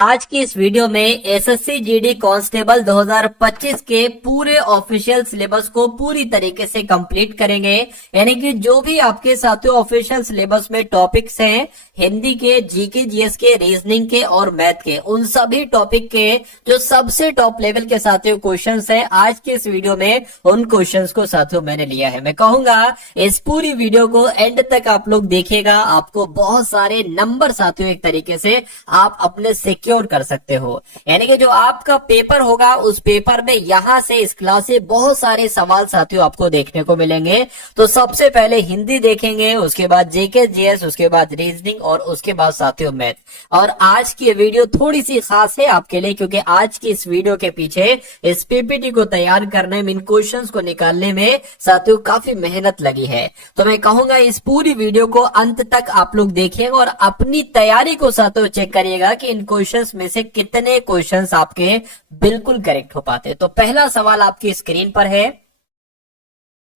आज की इस वीडियो में एसएससी जीडी कांस्टेबल 2025 के पूरे ऑफिशियल सिलेबस को पूरी तरीके से कंप्लीट करेंगे। यानी कि जो भी आपके साथियों ऑफिशियल सिलेबस में टॉपिक्स हैं, हिंदी के, जीके जीएस के, रीजनिंग के और मैथ के, उन सभी टॉपिक के जो सबसे टॉप लेवल के साथियों क्वेश्चंस हैं, आज के इस वीडियो में उन क्वेश्चंस को साथियों मैंने लिया है। मैं कहूंगा इस पूरी वीडियो को एंड तक आप लोग देखिएगा, आपको बहुत सारे नंबर साथियों एक तरीके से आप अपने सिक्योर कर सकते हो। यानी कि जो आपका पेपर होगा उस पेपर में यहां से इस क्लास से बहुत सारे सवाल साथियों आपको देखने को मिलेंगे। तो सबसे पहले हिंदी देखेंगे, उसके बाद जीके जीएस, उसके बाद रीजनिंग और उसके बाद साथियों मैथ। और आज की वीडियो थोड़ी सी खास है आपके लिए, क्योंकि आज की इस वीडियो के पीछे इस पीपीटी को तैयार करने में, इन क्वेश्चंस को निकालने में साथियों काफी मेहनत लगी है। तो मैं कहूंगा इस पूरी वीडियो को अंत तक आप लोग देखिएगा और अपनी तैयारी को साथियों चेक करिएगा कि इन क्वेश्चंस में से कितने क्वेश्चंस आपके बिल्कुल करेक्ट हो पाते। तो पहला सवाल आपकी स्क्रीन पर है,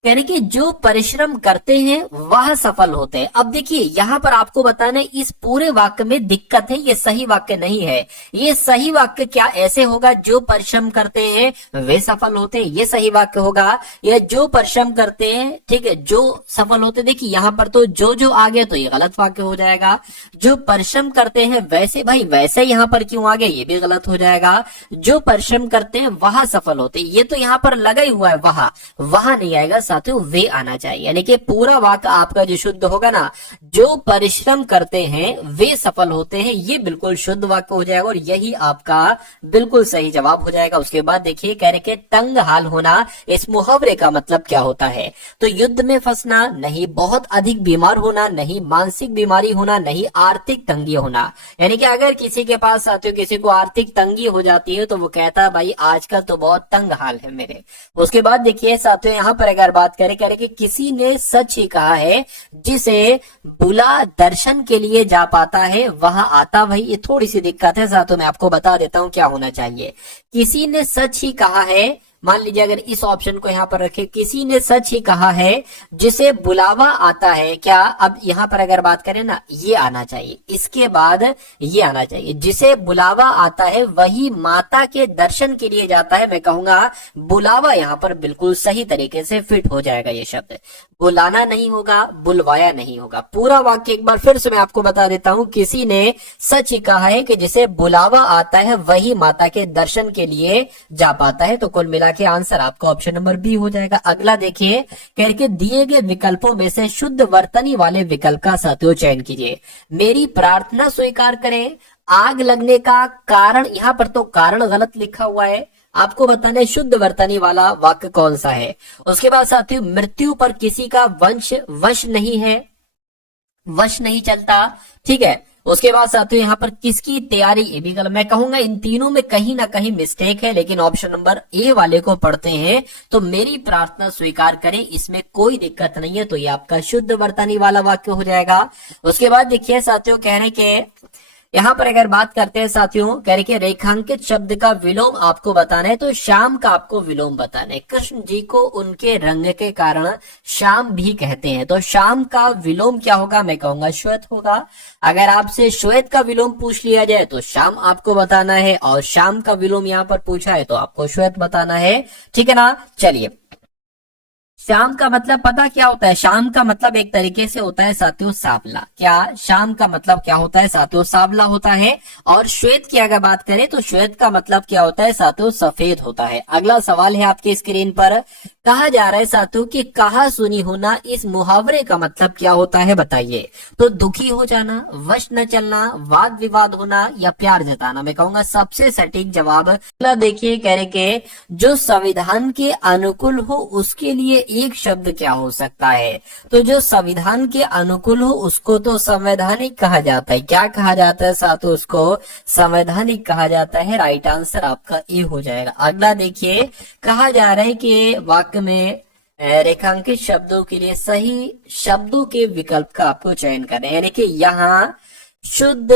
यानी कि जो परिश्रम करते हैं वह सफल होते हैं। अब देखिए यहां पर आपको बताना है, इस पूरे वाक्य में दिक्कत है, ये सही वाक्य नहीं है। ये सही वाक्य क्या ऐसे होगा, जो परिश्रम करते हैं वे सफल होते हैं, ये सही वाक्य होगा। या जो परिश्रम करते हैं, ठीक है, जो सफल होते। देखिए यहां पर तो जो आ गया तो ये गलत वाक्य हो जाएगा। जो परिश्रम करते हैं वैसे, भाई वैसे यहां पर क्यों आ गया, ये भी गलत हो जाएगा। जो परिश्रम करते हैं वह सफल होते हैं, ये तो यहां पर लगा ही हुआ है, वहां नहीं आएगा साथियों, वे आना चाहिए। यानी कि पूरा वाक्य आपका जो शुद्ध होगा ना, जो परिश्रम करते हैं वे सफल होते हैं, ये बिल्कुल शुद्ध वाक्य हो जाएगा और यही आपका बिल्कुल सही जवाब हो जाएगा। उसके बाद देखिए कह रहे कि तंग हाल होना, इस मुहावरे का मतलब क्या होता है। तो युद्ध में फंसना नहीं, बहुत अधिक बीमार होना नहीं, मानसिक बीमारी होना नहीं, आर्थिक तंगी होना। यानी कि अगर किसी के पास साथियों किसी को आर्थिक तंगी हो जाती है तो वो कहता है भाई आजकल तो बहुत तंग हाल है मेरे। उसके बाद देखिए साथियों यहां पर अगर बात करें कि किसी ने सच ही कहा है, जिसे बुला दर्शन के लिए जा पाता है वहां आता भाई, ये थोड़ी सी दिक्कत है साथियों, मैं आपको बता देता हूं क्या होना चाहिए। किसी ने सच ही कहा है, मान लीजिए अगर इस ऑप्शन को यहां पर रखे, किसी ने सच ही कहा है जिसे बुलावा आता है, क्या अब यहां पर अगर बात करें ना, ये आना चाहिए, इसके बाद ये आना चाहिए, जिसे बुलावा आता है वही माता के दर्शन के लिए जाता है। मैं कहूंगा बुलावा यहां पर बिल्कुल सही तरीके से फिट हो जाएगा, ये शब्द बुलाना नहीं होगा, बुलवाया नहीं होगा। पूरा वाक्य एक बार फिर से मैं आपको बता देता हूं, किसी ने सच ही कहा है कि जिसे बुलावा आता है वही माता के दर्शन के लिए जा पाता है। तो कुल मिला के आंसर आपका ऑप्शन नंबर बी हो जाएगा। अगला देखिए, कह के दिए गए विकल्पों में से शुद्ध वर्तनी वाले विकल्प का साथियों चयन कीजिए। मेरी प्रार्थना स्वीकार करें, आग लगने का कारण, यहां पर तो कारण गलत लिखा हुआ है, आपको बताना है शुद्ध वर्तनी वाला वाक्य कौन सा है। उसके बाद साथियों मृत्यु पर किसी का वश नहीं है, वश नहीं चलता, ठीक है। उसके बाद साथियों यहाँ पर किसकी तैयारी, ये भी गलत। मैं कहूंगा इन तीनों में कहीं ना कहीं मिस्टेक है, लेकिन ऑप्शन नंबर ए वाले को पढ़ते हैं तो मेरी प्रार्थना स्वीकार करें, इसमें कोई दिक्कत नहीं है। तो ये आपका शुद्ध वर्तनी वाला वाक्य हो जाएगा। उसके बाद देखिए साथियों कह रहे के यहां पर अगर बात करते हैं साथियों, कह रहे कि रेखांकित शब्द का विलोम आपको बताना है, तो श्याम का आपको विलोम बताना है। कृष्ण जी को उनके रंग के कारण श्याम भी कहते हैं, तो श्याम का विलोम क्या होगा, मैं कहूंगा श्वेत होगा। अगर आपसे श्वेत का विलोम पूछ लिया जाए तो श्याम आपको बताना है, और श्याम का विलोम यहाँ पर पूछा है तो आपको श्वेत बताना है, ठीक है ना। चलिए, शाम का मतलब पता क्या होता है, शाम का मतलब एक तरीके से होता है साथियों सावला। क्या शाम का मतलब क्या होता है साथियों, सावला होता है। और श्वेत की अगर बात करें तो श्वेत का मतलब क्या होता है साथियों, सफेद होता है। अगला सवाल है आपकी स्क्रीन पर, कहा जा रहा है साथियों कि कहा सुनी होना, इस मुहावरे का मतलब क्या होता है बताइए। तो दुखी हो जाना, वश न चलना, वाद विवाद होना या प्यार जताना। मैं कहूंगा सबसे सटीक जवाब अगला देखिए, कह रहे के जो संविधान के अनुकूल हो उसके लिए एक शब्द क्या हो सकता है। तो जो संविधान के अनुकूल हो उसको तो संवैधानिक कहा जाता है। क्या कहा जाता है साथियों, उसको संवैधानिक कहा जाता है। राइट आंसर आपका ए हो जाएगा। अगला देखिए, कहा जा रहा है कि वाक्य में रेखांकित शब्दों के लिए सही शब्दों के विकल्प का आपको चयन करना है। यानी कि यहाँ शुद्ध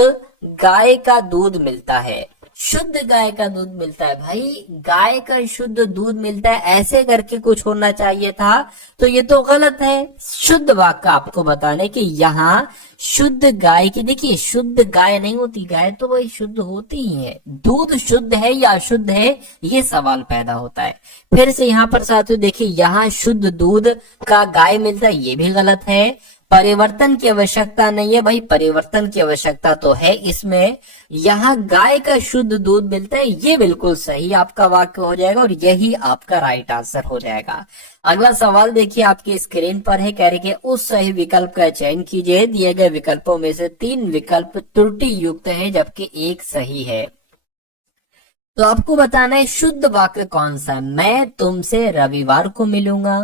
गाय का दूध मिलता है, शुद्ध गाय का दूध मिलता है। भाई गाय का शुद्ध दूध मिलता है ऐसे करके कुछ होना चाहिए था, तो ये तो गलत है। शुद्ध वाक्य आपको बताने कि यहाँ शुद्ध गाय की, देखिए शुद्ध गाय नहीं होती, गाय तो वही शुद्ध होती ही है, दूध शुद्ध है या अशुद्ध है ये सवाल पैदा होता है। फिर से यहाँ पर साथियों देखिए, यहाँ शुद्ध दूध का गाय मिलता है ये भी गलत है। परिवर्तन की आवश्यकता नहीं है, भाई परिवर्तन की आवश्यकता तो है इसमें। यहाँ गाय का शुद्ध दूध मिलता है ये बिल्कुल सही आपका वाक्य हो जाएगा और यही आपका राइट आंसर हो जाएगा। अगला सवाल देखिए आपकी स्क्रीन पर है, कह रहे कि उस सही विकल्प का चयन कीजिए। दिए गए विकल्पों में से 3 विकल्प त्रुटि युक्त है जबकि 1 सही है। तो आपको बताना है शुद्ध वाक्य कौन सा है। मैं तुमसे रविवार को मिलूंगा,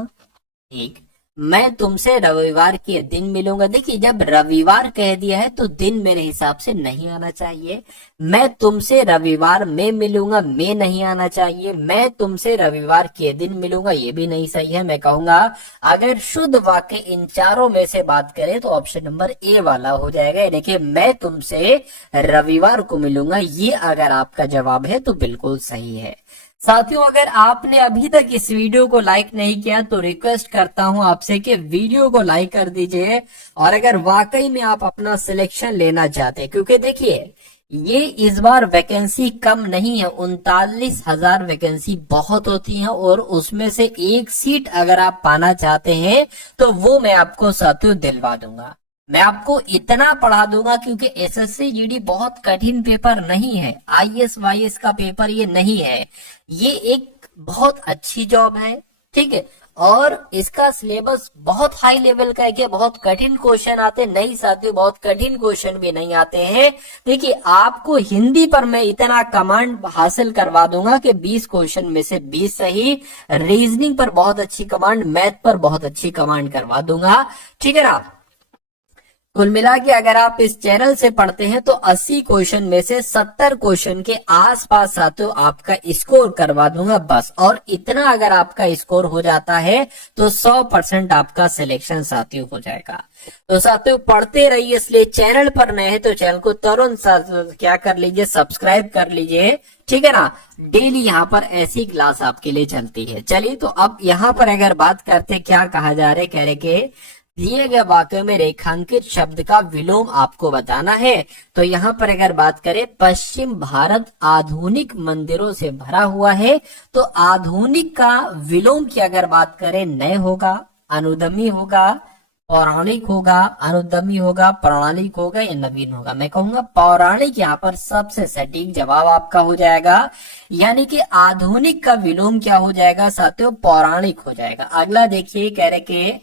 ठीक, मैं तुमसे रविवार के दिन मिलूंगा। देखिए जब रविवार कह दिया है तो दिन मेरे हिसाब से नहीं आना चाहिए। मैं तुमसे रविवार में मिलूंगा, में नहीं आना चाहिए। मैं तुमसे रविवार के दिन मिलूंगा, ये भी नहीं सही है। मैं कहूंगा अगर शुद्ध वाक्य इन चारों में से बात करें तो ऑप्शन नंबर ए वाला हो जाएगा। देखिए मैं तुमसे रविवार को मिलूंगा, ये अगर आपका जवाब है तो बिल्कुल सही है। साथियों अगर आपने अभी तक इस वीडियो को लाइक नहीं किया तो रिक्वेस्ट करता हूं आपसे कि वीडियो को लाइक कर दीजिए। और अगर वाकई में आप अपना सिलेक्शन लेना चाहते हैं, क्योंकि देखिए ये इस बार वैकेंसी कम नहीं है, 39,000 वैकेंसी बहुत होती है और उसमें से 1 सीट अगर आप पाना चाहते हैं तो वो मैं आपको साथियों दिलवा दूंगा। मैं आपको इतना पढ़ा दूंगा क्योंकि एसएससी जीडी बहुत कठिन पेपर नहीं है, आईएएस वाईएएस का पेपर ये नहीं है। ये एक बहुत अच्छी जॉब है, ठीक है, और इसका सिलेबस बहुत हाई लेवल का है कि बहुत कठिन क्वेश्चन आते नहीं साथियों, बहुत कठिन क्वेश्चन भी नहीं आते हैं। देखिए आपको हिंदी पर मैं इतना कमांड हासिल करवा दूंगा कि 20 क्वेश्चन में से 20 सही, रीजनिंग पर बहुत अच्छी कमांड, मैथ पर बहुत अच्छी कमांड करवा दूंगा, ठीक है ना। कुल मिला के अगर आप इस चैनल से पढ़ते हैं तो 80 क्वेश्चन में से 70 क्वेश्चन के आसपास साथियों आपका स्कोर करवा दूंगा बस। और इतना अगर आपका स्कोर हो जाता है तो 100% आपका सिलेक्शन साथियों हो जाएगा। तो साथियों पढ़ते रहिए, इसलिए चैनल पर नए हैं तो चैनल को तुरंत क्या कर लीजिए, सब्सक्राइब कर लीजिए, ठीक है ना। डेली यहाँ पर ऐसी क्लास आपके लिए चलती है। चलिए तो अब यहाँ पर अगर बात करते क्या कहा जा रहा है, कह रहे कि दिए गए वाक्य में रेखांकित शब्द का विलोम आपको बताना है। तो यहाँ पर अगर बात करें पश्चिम भारत आधुनिक मंदिरों से भरा हुआ है, तो आधुनिक का विलोम की अगर बात करें नए होगा, अनुदमी होगा, पौराणिक होगा, अनुदमी होगा, पौराणिक होगा या नवीन होगा। मैं कहूंगा पौराणिक यहाँ पर सबसे सटीक जवाब आपका हो जाएगा, यानी कि आधुनिक का विलोम क्या हो जाएगा साथियों, पौराणिक हो जाएगा। अगला देखिए कह रहे कि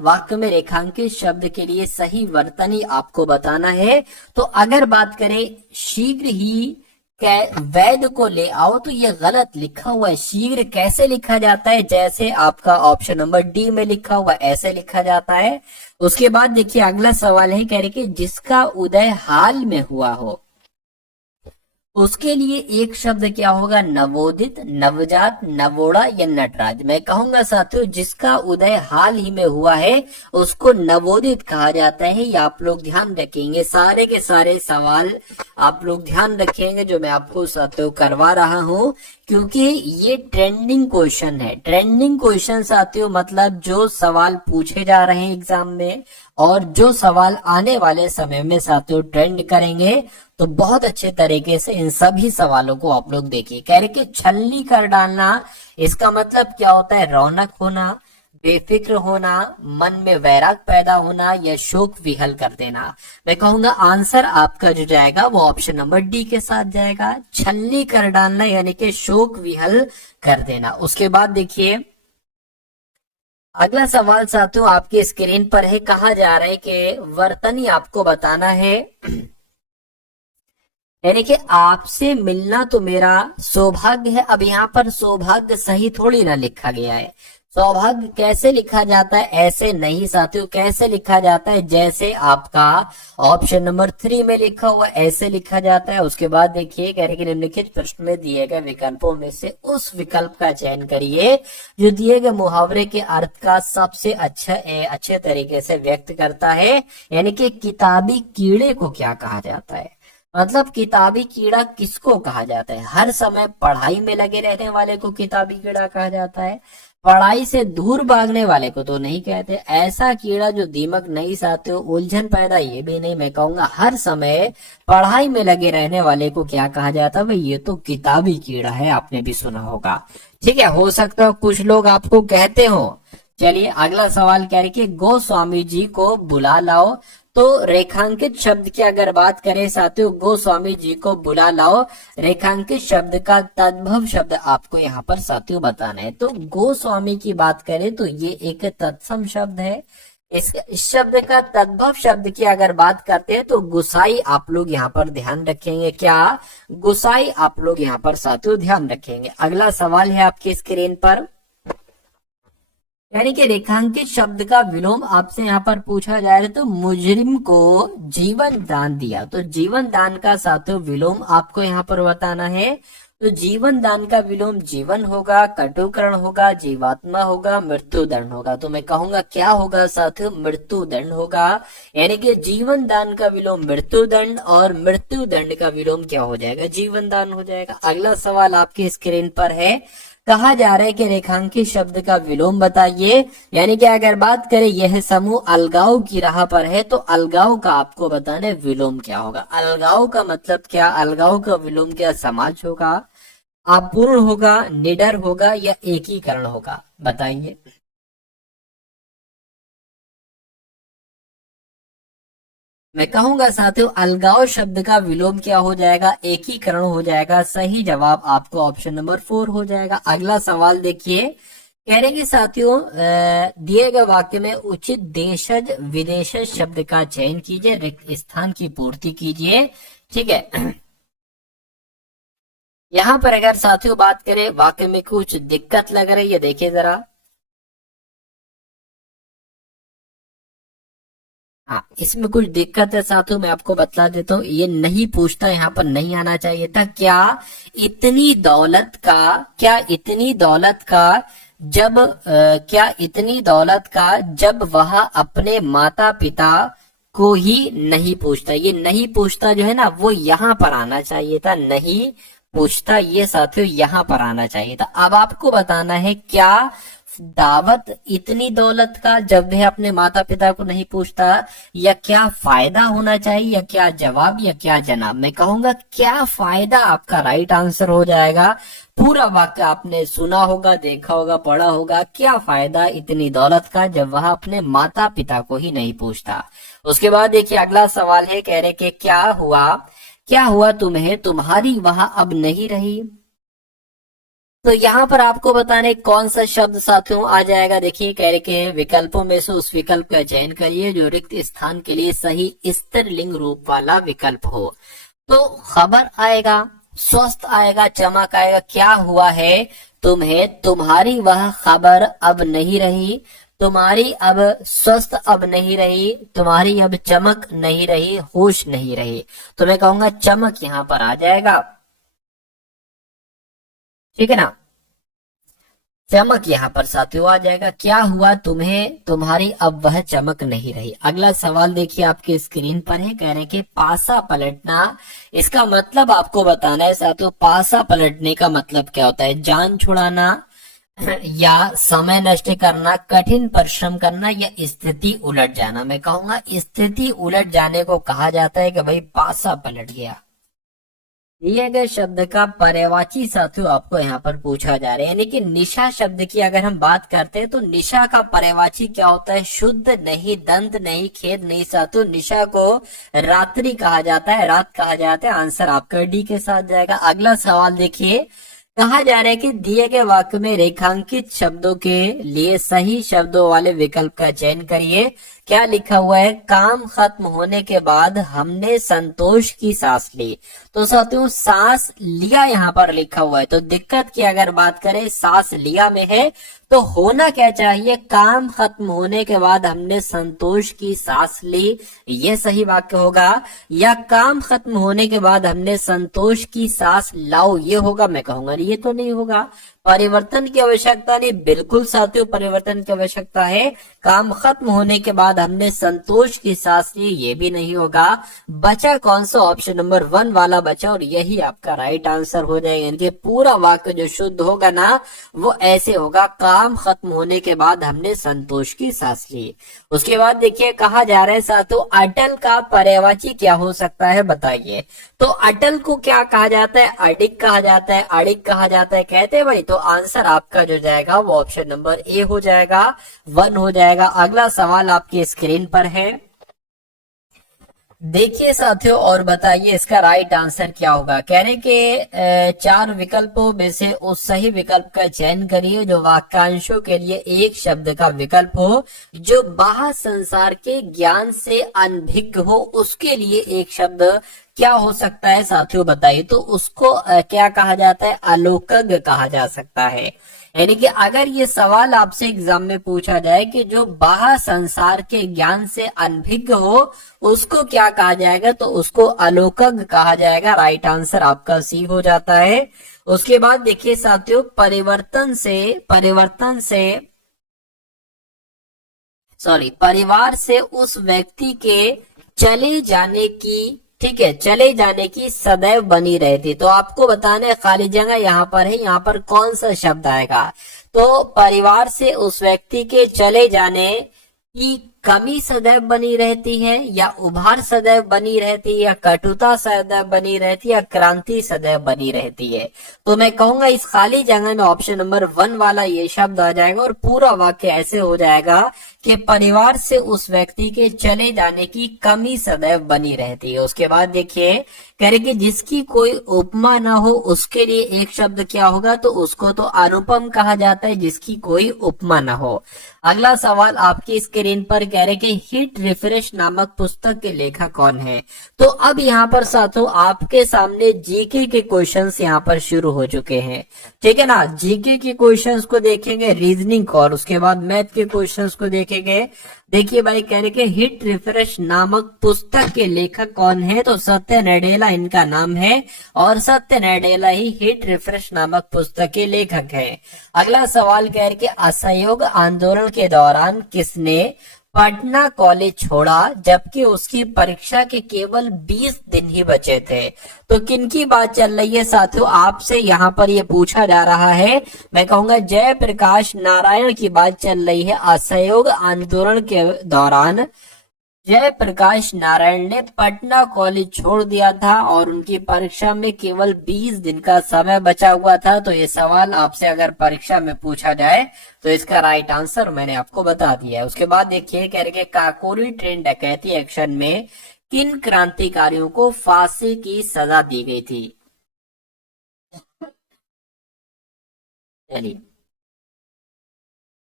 वाक्य में रेखांकित शब्द के लिए सही वर्तनी आपको बताना है। तो अगर बात करें शीघ्र ही वैद्य को ले आओ, तो ये गलत लिखा हुआ है। शीघ्र कैसे लिखा जाता है, जैसे आपका ऑप्शन नंबर डी में लिखा हुआ ऐसे लिखा जाता है। उसके बाद देखिए अगला सवाल है, कह रहे कि जिसका उदय हाल में हुआ हो उसके लिए एक शब्द क्या होगा, नवोदित, नवजात, नवोड़ा या नटराज। मैं कहूंगा साथियों जिसका उदय हाल ही में हुआ है उसको नवोदित कहा जाता है। ये आप लोग ध्यान रखेंगे, सारे के सारे सवाल आप लोग ध्यान रखेंगे जो मैं आपको साथियों करवा रहा हूँ, क्योंकि ये ट्रेंडिंग क्वेश्चन है। ट्रेंडिंग क्वेश्चन साथियों मतलब जो सवाल पूछे जा रहे हैं एग्जाम में और जो सवाल आने वाले समय में साथियों ट्रेंड करेंगे, तो बहुत अच्छे तरीके से इन सभी सवालों को आप लोग देखिए। कह रहे कि छलनी कर डालना, इसका मतलब क्या होता है, रौनक होना, बेफिक्र होना, मन में वैराग पैदा होना या शोक विहल कर देना। मैं कहूंगा आंसर आपका जो जाएगा वो ऑप्शन नंबर डी के साथ जाएगा, छलनी कर डालना यानी कि शोक विहल कर देना। उसके बाद देखिए अगला सवाल साथियों आपकी स्क्रीन पर है, कहा जा रहा है कि वर्तनी आपको बताना है, यानी कि आपसे मिलना तो मेरा सौभाग्य है। अब यहाँ पर सौभाग्य सही थोड़ी ना लिखा गया है। सौभाग्य कैसे लिखा जाता है, ऐसे नहीं साथियों। कैसे लिखा जाता है, जैसे आपका ऑप्शन नंबर 3 में लिखा हुआ ऐसे लिखा जाता है। उसके बाद देखिए कह रहे कि निम्नलिखित प्रश्न में दिए गए विकल्पों में से उस विकल्प का चयन करिए जो दिए गए मुहावरे के अर्थ का सबसे अच्छे तरीके से व्यक्त करता है। यानी कि किताबी कीड़े को क्या कहा जाता है। मतलब किताबी कीड़ा किसको कहा जाता है? हर समय पढ़ाई में लगे रहने वाले को किताबी कीड़ा कहा जाता है। पढ़ाई से दूर भागने वाले को तो नहीं कहते। ऐसा कीड़ा जो दीमक नहीं साथियों उलझन पैदा, ये भी नहीं। मैं कहूंगा हर समय पढ़ाई में लगे रहने वाले को क्या कहा जाता है भाई? ये तो किताबी कीड़ा है, आपने भी सुना होगा। ठीक है, हो सकता है कुछ लोग आपको कहते हो। चलिए अगला सवाल कह रहे कि गोस्वामी जी को बुला लाओ। तो रेखांकित शब्द की अगर बात करें साथियों, गोस्वामी जी को बुला लाओ, रेखांकित शब्द का तद्भव शब्द आपको यहाँ पर साथियों बताना है। तो गोस्वामी की बात करें तो ये एक तत्सम शब्द है। इस शब्द का तद्भव शब्द की अगर बात करते हैं तो गुसाई आप लोग यहाँ पर ध्यान रखेंगे। क्या? गुसाई आप लोग यहाँ पर साथियों ध्यान रखेंगे। अगला सवाल है आपकी स्क्रीन पर, यानी कि रेखांकित शब्द का विलोम आपसे यहाँ पर पूछा जा रहा है। तो मुजरिम को जीवन दान दिया, तो जीवन दान का साथियों विलोम आपको यहाँ पर बताना है। तो जीवन दान का विलोम जीवन होगा, कटुकरण होगा, जीवात्मा होगा, मृत्यु दंड होगा। तो मैं कहूंगा क्या होगा साथियों? मृत्यु दंड होगा। यानी कि जीवन दान का विलोम मृत्यु दंड और मृत्यु दंड का विलोम क्या हो जाएगा? जीवन दान हो जाएगा। अगला सवाल आपकी स्क्रीन पर है, कहा जा रहा है कि रेखांकित शब्द का विलोम बताइए। यानी कि अगर बात करें यह समूह अलगाव की राह पर है, तो अलगाव का आपको बताना है विलोम क्या होगा। अलगाव का मतलब क्या? अलगाव का विलोम क्या? समाज होगा, अपूर्ण होगा, निडर होगा या एकीकरण होगा? बताइए। मैं कहूंगा साथियों अलगाव शब्द का विलोम क्या हो जाएगा? एकीकरण हो जाएगा। सही जवाब आपको ऑप्शन नंबर 4 हो जाएगा। अगला सवाल देखिए, कह रहे कि साथियों दिए गए वाक्य में उचित देशज विदेशज शब्द का चयन कीजिए, रिक्त स्थान की पूर्ति कीजिए। ठीक है, यहाँ पर अगर साथियों बात करें वाक्य में कुछ दिक्कत लग रही है, देखिए जरा। हाँ, इसमें कुछ दिक्कत है साथियों, मैं आपको बतला देता हूँ। ये नहीं पूछता, यहाँ पर नहीं आना चाहिए था। क्या इतनी दौलत का, क्या इतनी दौलत का जब क्या इतनी दौलत का जब वह अपने माता पिता को ही नहीं पूछता? ये नहीं पूछता जो है ना, वो यहाँ पर आना चाहिए था। नहीं पूछता ये साथियों यहाँ पर आना चाहिए था। अब आपको बताना है क्या दावत इतनी दौलत का जब वह अपने माता पिता को नहीं पूछता, या क्या फायदा होना चाहिए, या क्या जवाब, या क्या जनाब? मैं कहूंगा क्या फायदा आपका राइट आंसर हो जाएगा। पूरा वाक्य आपने सुना होगा, देखा होगा, पढ़ा होगा। क्या फायदा इतनी दौलत का जब वह अपने माता पिता को ही नहीं पूछता। उसके बाद देखिए अगला सवाल है, कह रहे कि क्या हुआ तुम्हें, तुम्हारी वहां अब नहीं रही? तो यहाँ पर आपको बताने कौन सा शब्द साथियों आ जाएगा। देखिए कह रहे के विकल्पों में से उस विकल्प का चयन करिए जो रिक्त स्थान के लिए सही स्त्रीलिंग रूप वाला विकल्प हो। तो खबर आएगा, स्वस्थ आएगा, चमक आएगा। क्या हुआ है तुम्हें, तुम्हारी वह खबर अब नहीं रही, तुम्हारी अब स्वस्थ अब नहीं रही, तुम्हारी अब चमक नहीं रही, होश नहीं रही। तो मैं कहूंगा चमक यहाँ पर आ जाएगा। ठीक है ना, चमक यहाँ पर साथियों आ जाएगा। क्या हुआ तुम्हें, तुम्हारी अब वह चमक नहीं रही। अगला सवाल देखिए आपके स्क्रीन पर है, कह रहे हैं कि पासा पलटना, इसका मतलब आपको बताना है साथियों। पासा पलटने का मतलब क्या होता है? जान छुड़ाना, या समय नष्ट करना, कठिन परिश्रम करना, या स्थिति उलट जाना। मैं कहूंगा स्थिति उलट जाने को कहा जाता है कि भाई पासा पलट गया। दिए गए शब्द का पर्यायवाची साथियों आपको यहाँ पर पूछा जा रहा है। यानी कि निशा शब्द की अगर हम बात करते हैं तो निशा का पर्यायवाची क्या होता है? शुद्ध नहीं, दंत नहीं, खेद नहीं साथियों। निशा को रात्रि कहा जाता है, रात कहा जाता है। आंसर आपका डी के साथ जाएगा। अगला सवाल देखिए, कहा जा रहा है कि दिए गए वाक्य में रेखांकित शब्दों के लिए सही शब्दों वाले विकल्प का चयन करिए। क्या लिखा हुआ है? काम खत्म होने के बाद हमने संतोष की सांस ली। तो साथियों सांस लिया यहाँ पर लिखा हुआ है, तो दिक्कत की अगर बात करें सांस लिया में है, तो होना क्या चाहिए? काम खत्म होने के बाद हमने संतोष की सांस ली, ये सही वाक्य होगा। या काम खत्म होने के बाद हमने संतोष की सांस लाओ, ये होगा। मैं कहूंगा ये तो नहीं होगा। परिवर्तन की आवश्यकता नहीं, बिल्कुल साथियों परिवर्तन की आवश्यकता है। काम खत्म होने के बाद हमने संतोष की सांस ली, ये भी नहीं होगा। बचा कौन सा? ऑप्शन नंबर 1 वाला बचा, और यही आपका राइट आंसर हो जाएगा। यानी कि पूरा वाक्य जो शुद्ध होगा ना वो ऐसे होगा, काम खत्म होने के बाद हमने संतोष की सांस ली। उसके बाद देखिए कहा जा रहा है साथियों, अटल का पर्यायवाची क्या हो सकता है बताइए। तो अटल को क्या कहा जाता है? अडिग कहा जाता है, अडिग कहा जाता है, कहते हैं भाई। तो आंसर आपका जो जाएगा वो ऑप्शन नंबर ए हो जाएगा, 1 हो जाएगा। अगला सवाल आपकी स्क्रीन पर है, देखिए साथियों और बताइए इसका राइट आंसर क्या होगा। कह रहे कि 4 विकल्पों में से उस सही विकल्प का चयन करिए जो वाक्यांशों के लिए एक शब्द का विकल्प हो, जो बाह्य संसार के ज्ञान से अनभिज्ञ हो। उसके लिए एक शब्द क्या हो सकता है साथियों बताइए। तो उसको क्या कहा जाता है? अलोकज्ञ कहा जा सकता है। यानी कि अगर ये सवाल आपसे एग्जाम में पूछा जाए कि जो बाह्य संसार के ज्ञान से अनभिज्ञ हो उसको क्या कहा जाएगा, तो उसको अलोकज्ञ कहा जाएगा। राइट आंसर आपका सी हो जाता है। उसके बाद देखिए साथियों, परिवार से उस व्यक्ति के चले जाने की, ठीक है, चले जाने की सदैव बनी रहती। तो आपको बताना है, खाली जगह यहाँ पर है, यहाँ पर कौन सा शब्द आएगा। तो परिवार से उस व्यक्ति के चले जाने की कमी सदैव बनी रहती है, या उभार सदैव बनी रहती है, या कटुता सदैव बनी रहती है, या क्रांति सदैव बनी रहती है। तो मैं कहूंगा इस खाली जगह में ऑप्शन नंबर 1 वाला ये शब्द आ जाएगा, और पूरा वाक्य ऐसे हो जाएगा कि परिवार से उस व्यक्ति के चले जाने की कमी सदैव बनी रहती है। उसके बाद देखिए कह रहे कि जिसकी कोई उपमा ना हो उसके लिए एक शब्द क्या होगा, तो उसको तो अनुपम कहा जाता है, जिसकी कोई उपमा ना हो। अगला सवाल आपकी स्क्रीन पर कह रहे कि हिट रिफ्रेश नामक पुस्तक के लेखक कौन है। तो अब यहाँ पर साथियों आपके सामने जीके के क्वेश्चंस यहाँ पर शुरू हो चुके हैं, ठीक है ना। जीके के क्वेश्चंस को देखेंगे, रीजनिंग और उसके बाद मैथ के क्वेश्चंस को देखेंगे। देखिए भाई कह रहे कि हिट रिफ्रेश नामक पुस्तक के लेखक कौन है, तो सत्य नडेला इनका नाम है, और सत्य नडेला ही हिट रिफ्रेश नामक पुस्तक के लेखक है। अगला सवाल कह रहे कि असहयोग आंदोलन के दौरान किसने पटना कॉलेज छोड़ा जबकि उसकी परीक्षा के केवल 20 दिन ही बचे थे। तो किनकी बात चल रही है साथियों, आपसे यहाँ पर ये पूछा जा रहा है। मैं कहूंगा जयप्रकाश नारायण की बात चल रही है। असहयोग आंदोलन के दौरान जयप्रकाश नारायण ने पटना कॉलेज छोड़ दिया था और उनकी परीक्षा में केवल 20 दिन का समय बचा हुआ था। तो ये सवाल आपसे अगर परीक्षा में पूछा जाए तो इसका राइट आंसर मैंने आपको बता दिया है। उसके बाद देखिए कह रहे काकोरी ट्रेन डकैती एक्शन में किन क्रांतिकारियों को फांसी की सजा दी गई थी। चलिए,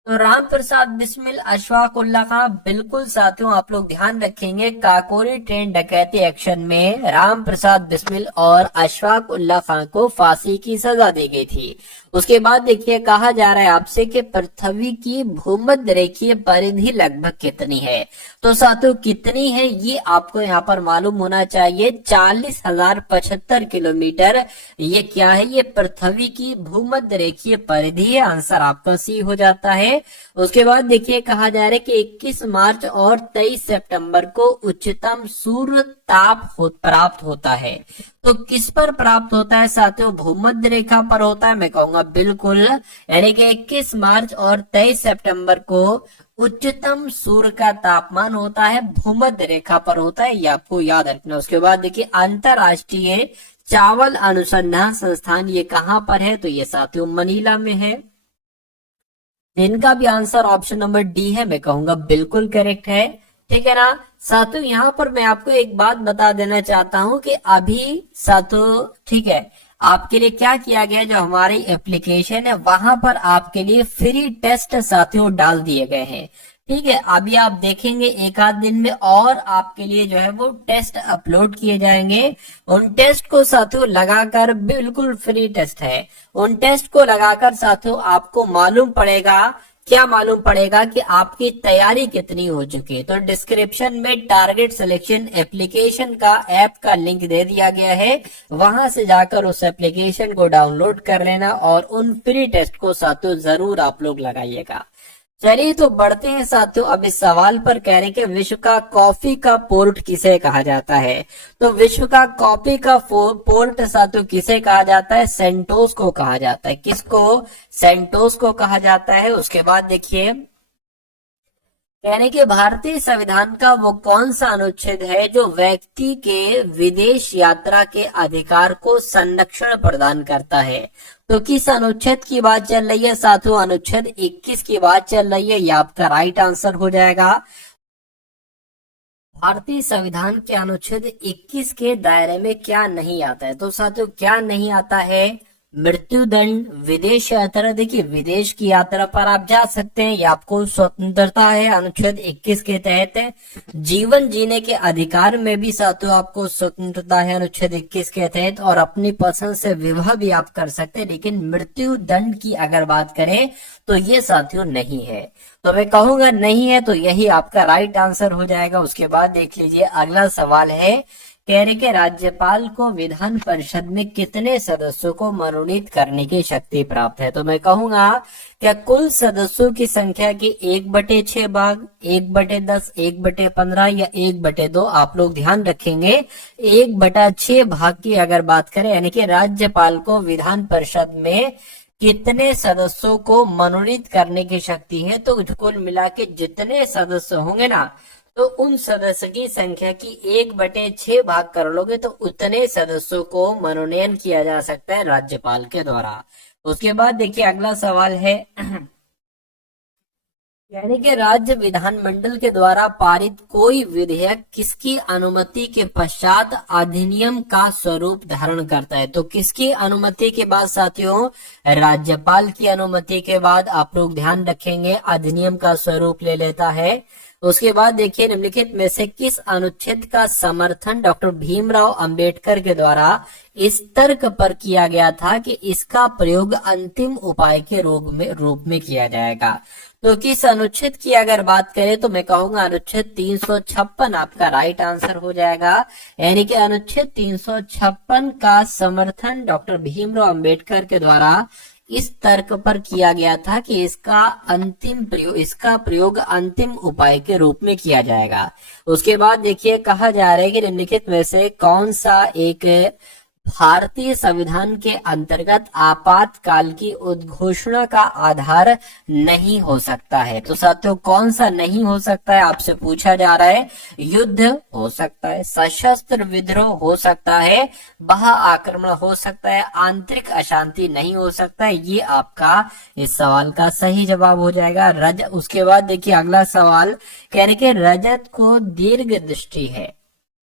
तो राम प्रसाद बिस्मिल, अशफाक उल्लाह खां, बिल्कुल साथियों आप लोग ध्यान रखेंगे काकोरी ट्रेन डकैती एक्शन में राम प्रसाद बिस्मिल और अशफाक उल्लाह खां को फांसी की सजा दी गई थी। उसके बाद देखिए कहा जा रहा है आपसे कि पृथ्वी की भूमध्य रेखीय परिधि लगभग कितनी है। तो साथियों कितनी है ये आपको यहाँ पर मालूम होना चाहिए, 40,075 किलोमीटर। ये क्या है, ये पृथ्वी की भूमध्य रेखीय परिधि है। आंसर आपका सी हो जाता है। उसके बाद देखिए कहा जा रहा है कि 21 मार्च और 23 सितंबर को उच्चतम सूर्य ताप प्राप्त होता है। तो किस पर प्राप्त होता है साथियों, भूमध्य रेखा पर होता है। मैं कहूंगा बिल्कुल, यानी कि 21 मार्च और 23 सितंबर को उच्चतम सूर्य का तापमान होता है भूमध्य रेखा पर होता है, ये आपको याद रखना। उसके बाद देखिए अंतरराष्ट्रीय चावल अनुसंधान संस्थान ये कहाँ पर है, तो ये साथियों मनीला में है। इनका भी आंसर ऑप्शन नंबर डी है, मैं कहूंगा बिल्कुल करेक्ट है, ठीक है ना। साथियों यहाँ पर मैं आपको एक बात बता देना चाहता हूँ कि अभी साथियों ठीक है आपके लिए क्या किया गया, जो हमारी एप्लीकेशन है वहां पर आपके लिए फ्री टेस्ट साथियों डाल दिए गए हैं, ठीक है। अभी आप देखेंगे एक आध दिन में और आपके लिए जो है वो टेस्ट अपलोड किए जाएंगे। उन टेस्ट को साथियों लगाकर, बिल्कुल फ्री टेस्ट है, उन टेस्ट को लगाकर साथियों आपको मालूम पड़ेगा क्या मालूम पड़ेगा कि आपकी तैयारी कितनी हो चुकी है। तो डिस्क्रिप्शन में टारगेट सिलेक्शन एप्लीकेशन का ऐप का लिंक दे दिया गया है, वहां से जाकर उस एप्लीकेशन को डाउनलोड कर लेना और उन फ्री टेस्ट को साथियों जरूर आप लोग लगाइएगा। चलिए तो बढ़ते हैं साथियों, अब इस सवाल पर कह रहे हैं कि विश्व का कॉफी का पोर्ट किसे कहा जाता है। तो विश्व का कॉफी का पोर्ट साथियों किसे कहा जाता है, सेंटोस को कहा जाता है। किसको, सेंटोस को कहा जाता है। उसके बाद देखिए यानी कि भारतीय संविधान का वो कौन सा अनुच्छेद है जो व्यक्ति के विदेश यात्रा के अधिकार को संरक्षण प्रदान करता है। तो किस अनुच्छेद की बात चल रही है साथियों, अनुच्छेद 21 की बात चल रही है। ये आपका राइट आंसर हो जाएगा। भारतीय संविधान के अनुच्छेद 21 के दायरे में क्या नहीं आता है, तो साथियों क्या नहीं आता है, मृत्युदंड, विदेश यात्रा। देखिए विदेश की यात्रा पर आप जा सकते हैं, ये आपको स्वतंत्रता है अनुच्छेद 21 के तहत। जीवन जीने के अधिकार में भी साथियों आपको स्वतंत्रता है अनुच्छेद 21 के तहत, और अपनी पसंद से विवाह भी आप कर सकते हैं। लेकिन मृत्यु दंड की अगर बात करें तो ये साथियों नहीं है। तो मैं कहूंगा नहीं है, तो यही आपका राइट आंसर हो जाएगा। उसके बाद देख लीजिए अगला सवाल है, कह रहे कि राज्यपाल को विधान परिषद में कितने सदस्यों को मनोनीत करने की शक्ति प्राप्त है। तो मैं कहूंगा क्या कुल सदस्यों की संख्या की 1/6 भाग, 1/10, 1/15 या 1/2 आप लोग ध्यान रखेंगे। 1/6 भाग की अगर बात करें, यानी कि राज्यपाल को विधान परिषद में कितने सदस्यों को मनोनीत करने की शक्ति है। तो कुल मिला के जितने सदस्य होंगे ना, तो उन सदस्य की संख्या की 1/6 भाग कर लोगे तो उतने सदस्यों को मनोनयन किया जा सकता है राज्यपाल के द्वारा। उसके बाद देखिए अगला सवाल है यानी कि राज्य विधानमंडल के द्वारा पारित कोई विधेयक किसकी अनुमति के पश्चात अधिनियम का स्वरूप धारण करता है। तो किसकी अनुमति के बाद साथियों, राज्यपाल की अनुमति के बाद आप लोग ध्यान रखेंगे अधिनियम का स्वरूप ले लेता है। उसके बाद देखिए निम्नलिखित में से किस अनुच्छेद का समर्थन डॉक्टर भीमराव अंबेडकर के द्वारा इस तर्क पर किया गया था कि इसका प्रयोग अंतिम उपाय के रूप में किया जाएगा। तो किस अनुच्छेद की अगर बात करें तो मैं कहूंगा अनुच्छेद 356 आपका राइट आंसर हो जाएगा। यानी कि अनुच्छेद 356 का समर्थन डॉक्टर भीमराव अंबेडकर के द्वारा इस तर्क पर किया गया था कि इसका प्रयोग अंतिम उपाय के रूप में किया जाएगा। उसके बाद देखिए कहा जा रहा है कि निम्नलिखित में से कौन सा एक भारतीय संविधान के अंतर्गत आपातकाल की उद्घोषणा का आधार नहीं हो सकता है। तो साथियों कौन सा नहीं हो सकता है आपसे पूछा जा रहा है। युद्ध हो सकता है, सशस्त्र विद्रोह हो सकता है, बाह्य आक्रमण हो सकता है, आंतरिक अशांति नहीं हो सकता है। ये आपका इस सवाल का सही जवाब हो जाएगा रजत। उसके बाद देखिए अगला सवाल कह रहे कि रजत को दीर्घ दृष्टि है,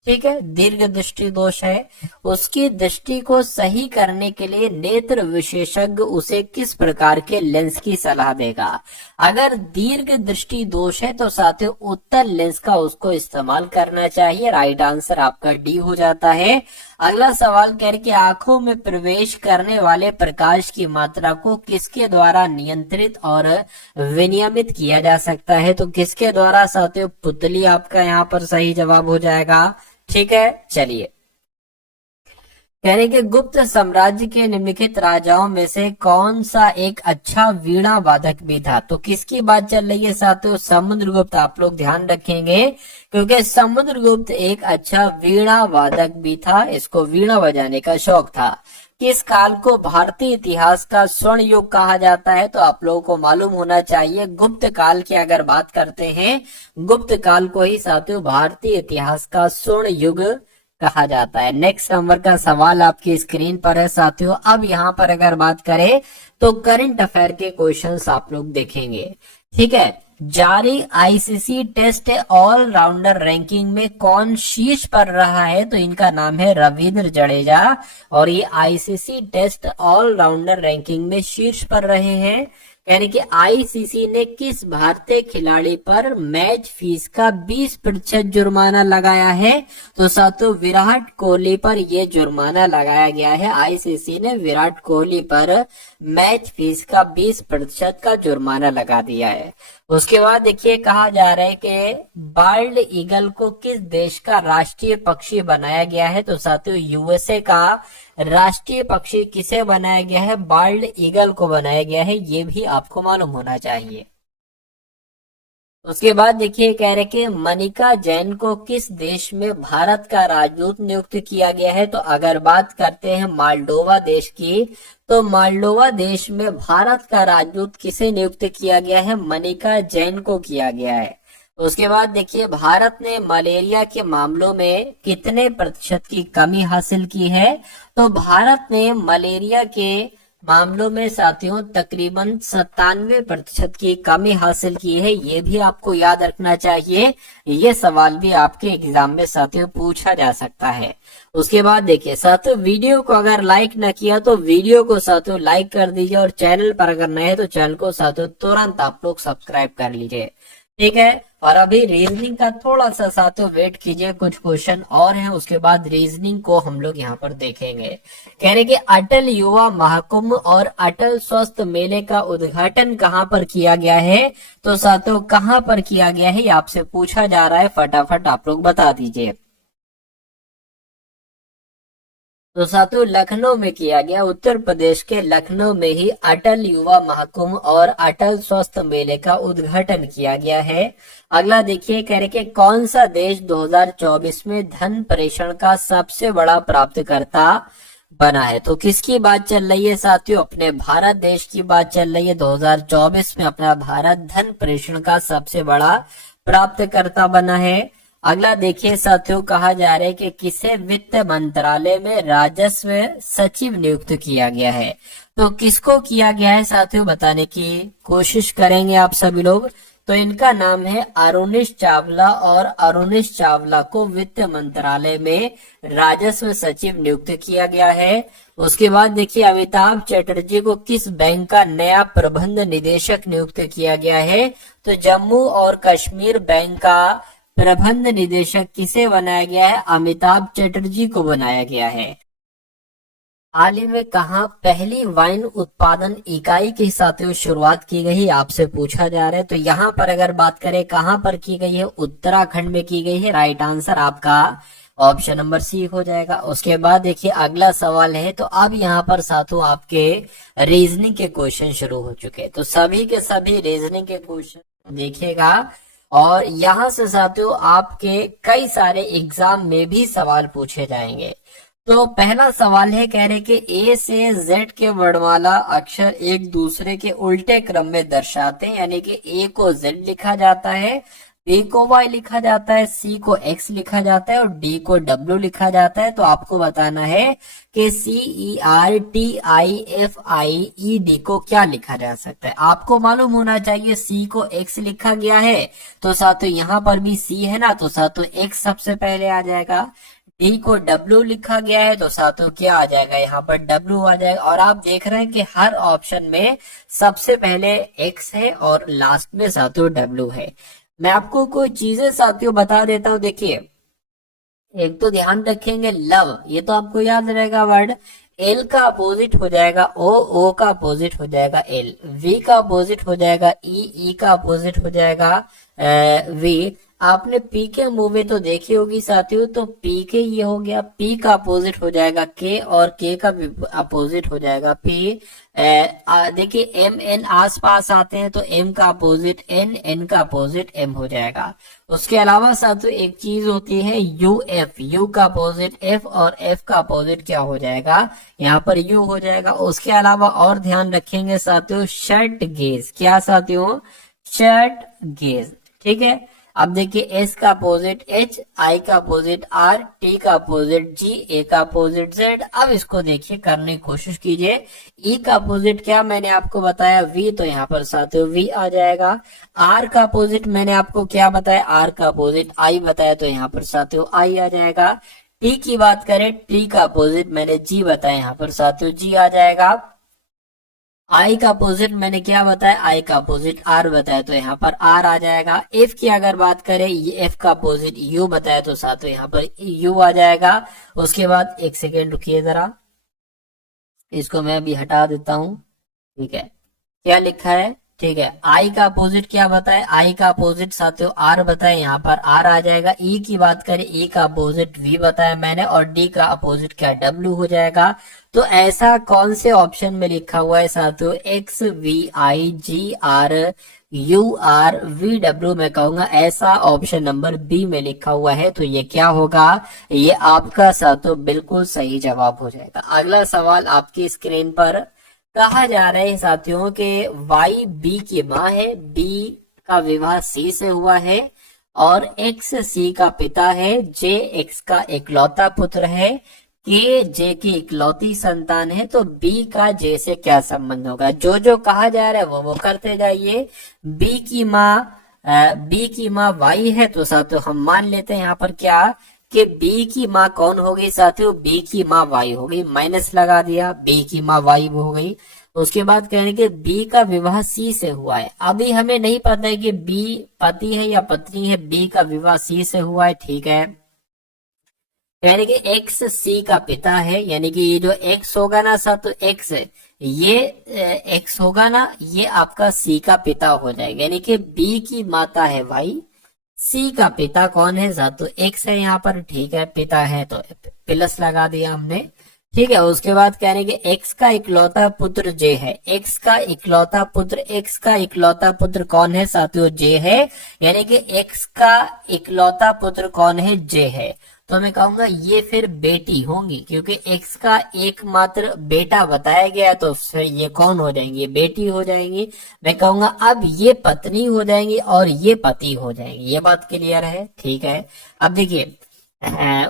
ठीक है, दीर्घ दृष्टि दोष है, उसकी दृष्टि को सही करने के लिए नेत्र विशेषज्ञ उसे किस प्रकार के लेंस की सलाह देगा। अगर दीर्घ दृष्टि दोष है तो साथियों उत्तल लेंस का उसको इस्तेमाल करना चाहिए। राइट आंसर आपका डी हो जाता है। अगला सवाल कह रहे कि आंखों में प्रवेश करने वाले प्रकाश की मात्रा को किसके द्वारा नियंत्रित और विनियमित किया जा सकता है। तो किसके द्वारा साथियों, पुतली आपका यहाँ पर सही जवाब हो जाएगा। ठीक है, चलिए कह रहे कि गुप्त साम्राज्य के निम्नलिखित राजाओं में से कौन सा एक अच्छा वीणा वादक भी था। तो किसकी बात चल रही है साथियों, समुद्रगुप्त। आप लोग ध्यान रखेंगे क्योंकि समुद्रगुप्त एक अच्छा वीणा वादक भी था, इसको वीणा बजाने का शौक था। किस काल को भारतीय इतिहास का स्वर्ण युग कहा जाता है। तो आप लोगों को मालूम होना चाहिए गुप्त काल की अगर बात करते हैं, गुप्त काल को ही साथियों भारतीय इतिहास का स्वर्ण युग कहा जाता है। नेक्स्ट नंबर का सवाल आपकी स्क्रीन पर है साथियों। अब यहाँ पर अगर बात करें तो करंट अफेयर के क्वेश्चंस आप लोग देखेंगे। ठीक है, जारी आईसीसी टेस्ट ऑलराउंडर रैंकिंग में कौन शीर्ष पर रहा है। तो इनका नाम है रविंद्र जडेजा और ये आईसीसी टेस्ट ऑलराउंडर रैंकिंग में शीर्ष पर रहे हैं। यानी कि आईसीसी ने किस भारतीय खिलाड़ी पर मैच फीस का 20% जुर्माना लगाया है? तो साथियों विराट कोहली पर यह जुर्माना लगाया गया है। आईसीसी ने विराट कोहली पर मैच फीस का 20% का जुर्माना लगा दिया है। उसके बाद देखिए कहा जा रहा है कि बाल्ड ईगल को किस देश का राष्ट्रीय पक्षी बनाया गया है? तो साथियों यूएसए का राष्ट्रीय पक्षी किसे बनाया गया है? बाल्ड ईगल को बनाया गया है, ये भी आपको मालूम होना चाहिए। उसके बाद देखिए कह रहे कि मनिका जैन को किस देश में भारत का राजदूत नियुक्त किया गया है? तो अगर बात करते हैं मालडोवा देश की, तो मालडोवा देश में भारत का राजदूत किसे नियुक्त किया गया है? मनिका जैन को किया गया है। उसके बाद देखिए भारत ने मलेरिया के मामलों में कितने प्रतिशत की कमी हासिल की है? तो भारत ने मलेरिया के मामलों में साथियों तकरीबन 97% की कमी हासिल की है। ये भी आपको याद रखना चाहिए, ये सवाल भी आपके एग्जाम में साथियों पूछा जा सकता है। उसके बाद देखिए साथियों वीडियो को अगर लाइक न किया तो वीडियो को साथियों लाइक कर दीजिए, और चैनल पर अगर नए तो चैनल को साथियों तुरंत आप लोग सब्सक्राइब कर लीजिए, ठीक है। और अभी रीजनिंग का थोड़ा सा साथियों वेट कीजिए, कुछ क्वेश्चन और हैं, उसके बाद रीजनिंग को हम लोग यहाँ पर देखेंगे। कह रहे कि अटल युवा महाकुंभ और अटल स्वास्थ्य मेले का उद्घाटन कहाँ पर किया गया है? तो साथियों कहाँ पर किया गया है ये आपसे पूछा जा रहा है, फटाफट आप लोग बता दीजिए। तो साथियों लखनऊ में किया गया, उत्तर प्रदेश के लखनऊ में ही अटल युवा महाकुंभ और अटल स्वास्थ्य मेले का उद्घाटन किया गया है। अगला देखिए कह रहे कि कौन सा देश 2024 में धन प्रेषण का सबसे बड़ा प्राप्तकर्ता बना है? तो किसकी बात चल रही है साथियों? अपने भारत देश की बात चल रही है। 2024 में अपना भारत धन प्रेषण का सबसे बड़ा प्राप्तकर्ता बना है। अगला देखिए साथियों कहा जा रहा है कि किसे वित्त मंत्रालय में राजस्व सचिव नियुक्त किया गया है? तो किसको किया गया है साथियों बताने की कोशिश करेंगे आप सभी लोग। तो इनका नाम है अरुणेश चावला, और अरुणेश चावला को वित्त मंत्रालय में राजस्व सचिव नियुक्त किया गया है। उसके बाद देखिए अमिताभ चटर्जी को किस बैंक का नया प्रबंध निदेशक नियुक्त किया गया है? तो जम्मू और कश्मीर बैंक का प्रबंध निदेशक किसे बनाया गया है? अमिताभ चटर्जी को बनाया गया है। हाल ही में कहा पहली वाइन उत्पादन इकाई की साथियों शुरुआत की गई, आपसे पूछा जा रहा है। तो यहाँ पर अगर बात करें कहाँ पर की गई है? उत्तराखंड में की गई है। राइट आंसर आपका ऑप्शन नंबर सी हो जाएगा। उसके बाद देखिए अगला सवाल है, तो अब यहाँ पर साथियों आपके रीजनिंग के क्वेश्चन शुरू हो चुके हैं। तो सभी के सभी रीजनिंग के क्वेश्चन देखिएगा, और यहाँ से साथियों आपके कई सारे एग्जाम में भी सवाल पूछे जाएंगे। तो पहला सवाल है, कह रहे कि ए से जेड के वर्णमाला अक्षर एक दूसरे के उल्टे क्रम में दर्शाते हैं, यानी कि ए को जेड लिखा जाता है, बी को वाई लिखा जाता है, सी को एक्स लिखा जाता है और डी को डब्ल्यू लिखा जाता है। तो आपको बताना है कि C E R T I F I E D को क्या लिखा जा सकता है। आपको मालूम होना चाहिए सी को एक्स लिखा गया है, तो साथियों यहाँ पर भी सी है ना, तो साथियों एक्स सबसे पहले आ जाएगा। डी को डब्ल्यू लिखा गया है, तो साथियों क्या आ जाएगा? यहाँ पर डब्ल्यू आ जाएगा। और आप देख रहे हैं कि हर ऑप्शन में सबसे पहले एक्स है और लास्ट में साथियों डब्ल्यू है। मैं आपको कोई चीजें साथियों बता देता हूँ। देखिए एक तो ध्यान रखेंगे लव, ये तो आपको याद रहेगा वर्ड। एल का अपोजिट हो जाएगा ओ का अपोजिट हो जाएगा एल, वी का अपोजिट हो जाएगा ई का अपोजिट हो जाएगा वी। आपने पी के मूवी तो देखी होगी साथियों, तो पी के ये हो गया, पी का अपोजिट हो जाएगा के, और के का अपोजिट हो जाएगा पी। देखिए एम एन आस पास आते हैं, तो एम का अपोजिट एन, एन का अपोजिट एम हो जाएगा। उसके अलावा साथियों एक चीज होती है यू एफ, यू का अपोजिट एफ और एफ का अपोजिट क्या हो जाएगा? यहाँ पर यू हो जाएगा। उसके अलावा और ध्यान रखेंगे साथियों शर्ट गेज, क्या साथियों? शर्ट गेज, ठीक है। अब देखिए एस का अपोजिट एच, आई का अपोजिट आर, टी का अपोजिट जी, ए का अपोजिट जेड। अब इसको देखिए करने की कोशिश कीजिए। ई का अपोजिट क्या मैंने आपको बताया? वी, तो यहाँ पर साथियों वी आ जाएगा। आर का अपोजिट मैंने आपको क्या बताया? आर का अपोजिट आई बताया, तो यहाँ पर साथियों आई आ जाएगा। टी की बात करें, टी का अपोजिट मैंने जी बताया, यहाँ पर साथियों जी आ जाएगा। आई का अपोजिट मैंने क्या बताया, आई का अपोजिट आर बताया, तो यहाँ पर आर आ जाएगा। एफ की अगर बात करें, ये एफ का अपोजिट यू बताया, तो साथ में यहाँ पर यू आ जाएगा। उसके बाद एक सेकेंड रुकिए जरा, इसको मैं अभी हटा देता हूं। ठीक है, क्या लिखा है, ठीक है, आई का अपोजिट क्या बताए, आई का अपोजिट साथियों आर बताए, यहाँ पर आर आ जाएगा। ई की बात करें, ई का अपोजिट वी बताया मैंने, और डी का अपोजिट क्या डब्ल्यू हो जाएगा। तो ऐसा कौन से ऑप्शन में लिखा हुआ है साथियों, X V I G R U R V W, मैं कहूंगा ऐसा ऑप्शन नंबर बी में लिखा हुआ है। तो ये क्या होगा, ये आपका साथियों बिल्कुल सही जवाब हो जाएगा। अगला सवाल आपकी स्क्रीन पर, कहा जा रहा है साथियों के वाई बी की माँ है, बी का विवाह सी से हुआ है, और एक्स सी का पिता है, जे एक्स का इकलौता पुत्र है, के जे की इकलौती संतान है। तो बी का जे से क्या संबंध होगा, जो जो कहा जा रहा है वो करते जाइए। बी की माँ वाई है, तो साथियों हम मान लेते हैं यहाँ पर क्या कि बी की माँ कौन होगी साथियों, बी की माँ वाई होगी, माइनस लगा दिया, बी की माँ वाई हो गई। उसके बाद कहेंगे कि बी का विवाह सी से हुआ है। अभी हमें नहीं पता है कि बी पति है या पत्नी है, बी का विवाह सी से हुआ है, ठीक है। यानी कि एक्स सी का पिता है, यानी कि ये जो एक्स होगा ना साथ, तो एक्स ये एक्स होगा ना, ये आपका सी का पिता हो जाएगा। यानी कि बी की माता है वाई, सी का पिता कौन है साथ, तो एक्स है यहाँ पर, ठीक है, पिता है तो प्लस लगा दिया हमने, ठीक है। उसके बाद कह रहे हैं कि एक्स का इकलौता पुत्र जे है, एक्स का इकलौता पुत्र, एक्स का इकलौता पुत्र कौन है साथियों, जे है। यानी कि एक्स का इकलौता पुत्र कौन है, जे है। तो मैं कहूंगा ये फिर बेटी होंगी, क्योंकि एक्स का एकमात्र बेटा बताया गया है, तो फिर ये कौन हो जाएंगी, बेटी हो जाएंगी। मैं कहूंगा अब ये पत्नी हो जाएंगी और ये पति हो जाएंगे। ये बात क्लियर है, ठीक है। अब देखिए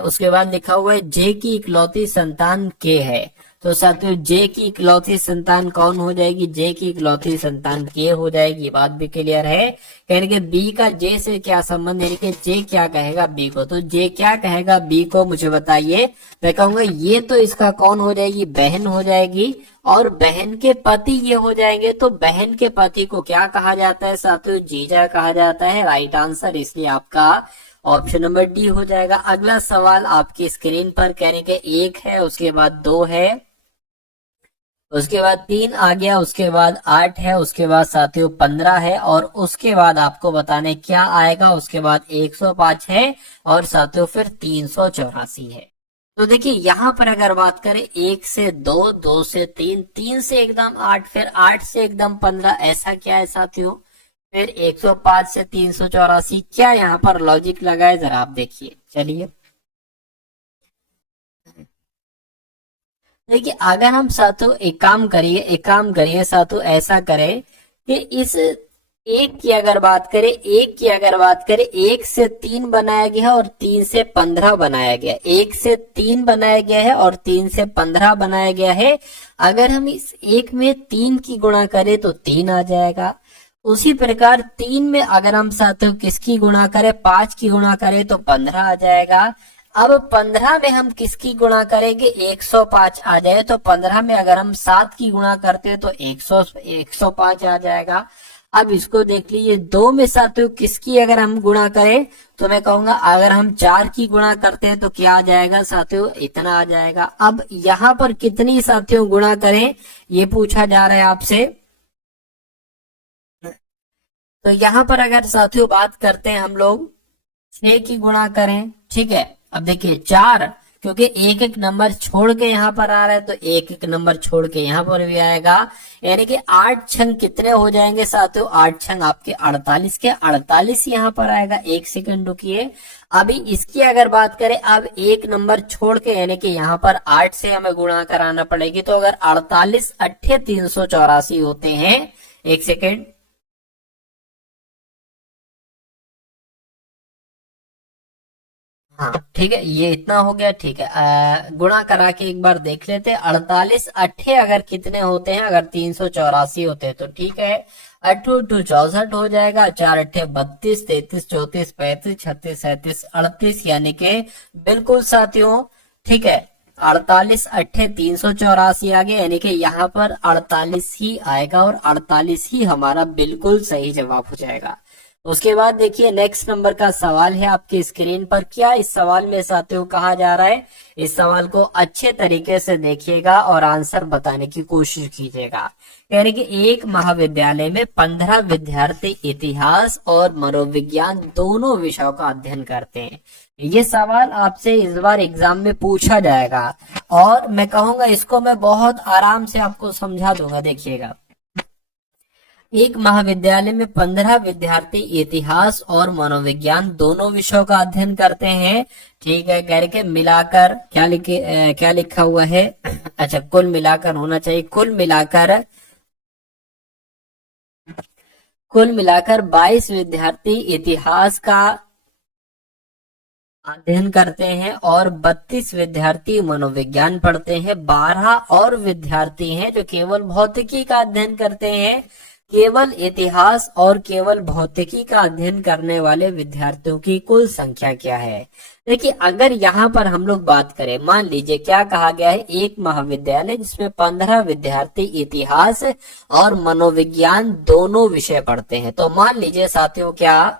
उसके बाद लिखा हुआ है जे की इकलौती संतान के है, तो साथियों जे की इकलौती संतान कौन हो जाएगी, जे की इकलौती संतान के हो जाएगी। बात भी क्लियर है। यानी कि बी का जे से क्या संबंध, यानी कि जे क्या कहेगा बी को, तो जे क्या कहेगा बी को मुझे बताइए। मैं कहूंगा ये तो इसका कौन हो जाएगी, बहन हो जाएगी, और बहन के पति ये हो जाएंगे। तो बहन के पति को क्या कहा जाता है साथियों, जीजा कहा जाता है। राइट आंसर इसलिए आपका ऑप्शन नंबर डी हो जाएगा। अगला सवाल आपकी स्क्रीन पर कहने के एक है, उसके बाद 2 है, उसके बाद 3 आ गया, उसके बाद 8 है, उसके बाद साथियों 15 है, और उसके बाद आपको बताने क्या आएगा, उसके बाद 105 है, और साथियों फिर 384 है। तो देखिए यहाँ पर अगर बात करें 1 से 2, 2 से 3, 3 से एकदम 8, फिर 8 से एकदम 15, ऐसा क्या है साथियों, फिर 105 से 384, क्या यहाँ पर लॉजिक लगा है, जरा आप देखिए। चलिए देखिए, अगर हम साथों एक काम करिए साथों, ऐसा करें कि इस एक की अगर बात करें, एक से 3 बनाया गया है और 3 से 15 बनाया गया, 1 से 3 बनाया गया है और 3 से 15 बनाया गया है। अगर हम इस एक में 3 की गुणा करें तो 3 आ जाएगा। उसी प्रकार 3 में अगर हम साथियों किसकी गुणा करें, 5 की गुणा करें तो 15 आ जाएगा। अब 15 में हम किसकी गुणा करेंगे, 105 आ जाए। तो 15 में अगर हम 7 की गुणा करते हैं तो 105 आ जाएगा। अब इसको देख लीजिए, 2 में साथियों किसकी अगर हम गुणा करें, तो मैं कहूंगा अगर हम 4 की गुणा करते हैं तो क्या आ जाएगा साथियों, इतना आ जाएगा। अब यहाँ पर कितनी साथियों गुणा करें, ये पूछा जा रहा है आपसे। तो यहाँ पर अगर साथियों बात करते हैं हम लोग 6 की गुणा करें, ठीक है। अब देखिए 4, क्योंकि एक एक नंबर छोड़ के यहाँ पर आ रहा है, तो एक एक नंबर छोड़ के यहाँ पर भी आएगा। यानी कि 8 छंग कितने हो जाएंगे साथियों, 8 छंग आपके 48 के 48 यहाँ पर आएगा। एक सेकंड रुकिए, अभी इसकी अगर बात करें, अब एक नंबर छोड़ के, यानी कि यहाँ पर 8 से हमें गुणा कराना पड़ेगी। तो अगर 48 अट्ठे 384 होते हैं, एक सेकेंड, हाँ ठीक है, ये इतना हो गया, ठीक है। गुणा करा के एक बार देख लेते हैं। 48 अट्ठे अगर कितने होते हैं, अगर 384 होते हैं तो ठीक है, 8 टू 64 हो जाएगा, 4 अट्ठे 32, 33 34 35 36 37 38, यानी के बिल्कुल साथियों, ठीक है, 48 अट्ठे 384 आ गया, यानी कि यहाँ पर 48 ही आएगा और 48 ही हमारा बिल्कुल सही जवाब हो जाएगा। उसके बाद देखिए नेक्स्ट नंबर का सवाल है आपकी स्क्रीन पर। क्या इस सवाल में साथियों कहा जा रहा है, इस सवाल को अच्छे तरीके से देखिएगा और आंसर बताने की कोशिश कीजिएगा। यानी कि एक महाविद्यालय में 15 विद्यार्थी इतिहास और मनोविज्ञान दोनों विषयों का अध्ययन करते हैं। ये सवाल आपसे इस बार एग्जाम में पूछा जाएगा और मैं कहूंगा इसको मैं बहुत आराम से आपको समझा दूंगा। देखिएगा, एक महाविद्यालय में 15 विद्यार्थी इतिहास और मनोविज्ञान दोनों विषयों का अध्ययन करते हैं। ठीक है, करके मिलाकर क्या लिखा हुआ है, अच्छा कुल मिलाकर होना चाहिए, कुल मिलाकर 22 विद्यार्थी इतिहास का अध्ययन करते हैं और 32 विद्यार्थी मनोविज्ञान पढ़ते हैं। 12 और विद्यार्थी हैं जो केवल भौतिकी का अध्ययन करते हैं। केवल इतिहास और केवल भौतिकी का अध्ययन करने वाले विद्यार्थियों की कुल संख्या क्या है। देखिए, अगर यहाँ पर हम लोग बात करें, मान लीजिए क्या कहा गया है, एक महाविद्यालय जिसमें 15 विद्यार्थी इतिहास और मनोविज्ञान दोनों विषय पढ़ते हैं। तो मान लीजिए साथियों, क्या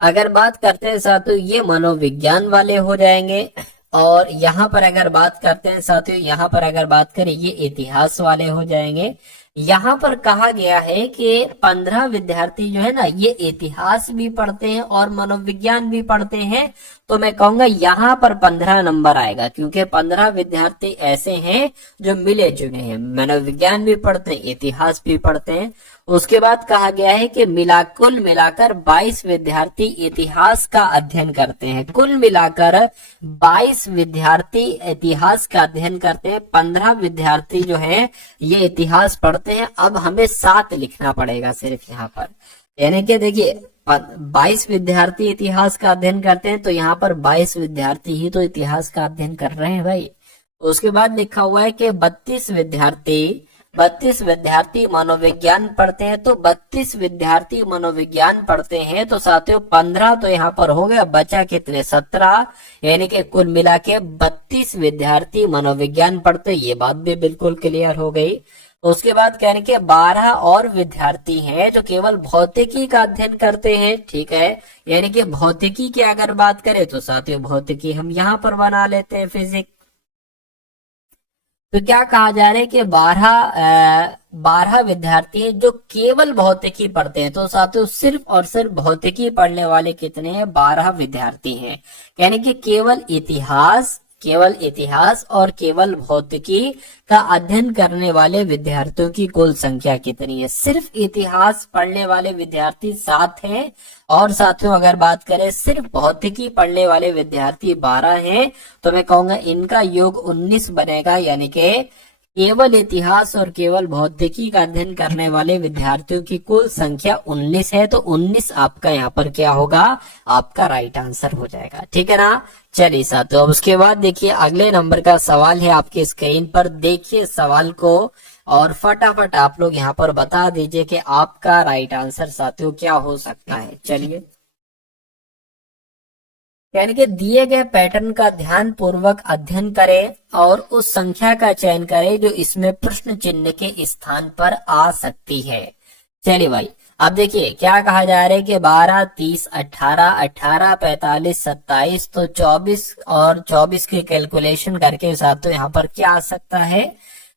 अगर बात करते हैं साथियों, ये मनोविज्ञान वाले हो जाएंगे और यहाँ पर अगर बात करते हैं साथियों, यहाँ पर अगर बात करें ये इतिहास वाले हो जाएंगे। यहाँ पर कहा गया है कि 15 विद्यार्थी जो है ना, ये इतिहास भी पढ़ते हैं और मनोविज्ञान भी पढ़ते हैं। तो मैं कहूंगा यहाँ पर 15 नंबर आएगा, क्योंकि 15 विद्यार्थी ऐसे हैं जो मिले जुले हैं, मनोविज्ञान भी पढ़ते हैं, इतिहास भी पढ़ते हैं। उसके बाद कहा गया है कि कुल मिलाकर 22 विद्यार्थी इतिहास का अध्ययन करते हैं। कुल मिलाकर 22 विद्यार्थी इतिहास का अध्ययन करते हैं, 15 विद्यार्थी जो हैं ये इतिहास पढ़ते हैं। अब हमें 7 लिखना पड़ेगा सिर्फ यहाँ पर, यानी कि देखिए 22 विद्यार्थी इतिहास का अध्ययन करते हैं, तो यहाँ पर 22 विद्यार्थी ही तो इतिहास का अध्ययन कर रहे हैं भाई। उसके बाद लिखा हुआ है कि 32 विद्यार्थी मनोविज्ञान पढ़ते हैं। तो 32 विद्यार्थी मनोविज्ञान पढ़ते हैं, तो साथियों 15 तो यहाँ पर हो गया, बचा कितने, 17, यानी कि कुल मिला के 32 विद्यार्थी मनोविज्ञान पढ़ते, ये बात भी बिल्कुल क्लियर हो गई। उसके बाद कहने के 12 और विद्यार्थी हैं जो केवल भौतिकी का अध्ययन करते हैं। ठीक है, यानी कि भौतिकी की अगर बात करें तो साथियों भौतिकी हम यहाँ पर बना लेते हैं, फिजिक्स। तो क्या कहा जा रहा है कि 12 विद्यार्थी हैं जो केवल भौतिकी पढ़ते हैं। तो साथियों सिर्फ और सिर्फ भौतिकी पढ़ने वाले कितने हैं, 12 विद्यार्थी हैं। यानी कि केवल इतिहास और केवल भौतिकी का अध्ययन करने वाले विद्यार्थियों की कुल संख्या कितनी है। सिर्फ इतिहास पढ़ने वाले विद्यार्थी 7 हैं और साथियों अगर बात करें सिर्फ भौतिकी पढ़ने वाले विद्यार्थी 12 हैं। तो मैं कहूंगा इनका योग 19 बनेगा, यानी कि केवल इतिहास और केवल भौतिकी का अध्ययन करने वाले विद्यार्थियों की कुल संख्या 19 है। तो 19 आपका यहाँ पर क्या होगा, आपका राइट आंसर हो जाएगा। ठीक है ना। चलिए साथियों, अब उसके बाद देखिए अगले नंबर का सवाल है आपके स्क्रीन पर। देखिए सवाल को और फटाफट आप लोग यहाँ पर बता दीजिए कि आपका राइट आंसर साथियों क्या हो सकता है। चलिए, यानी कि दिए गए पैटर्न का ध्यान पूर्वक अध्ययन करें और उस संख्या का चयन करें जो इसमें प्रश्न चिन्ह के स्थान पर आ सकती है। चलिए भाई, अब देखिए क्या कहा जा रहा है कि 12, 30, 18, 18, 45, 27, तो 24 और 24 की कैलकुलेशन करके साथियों यहाँ पर क्या आ सकता है,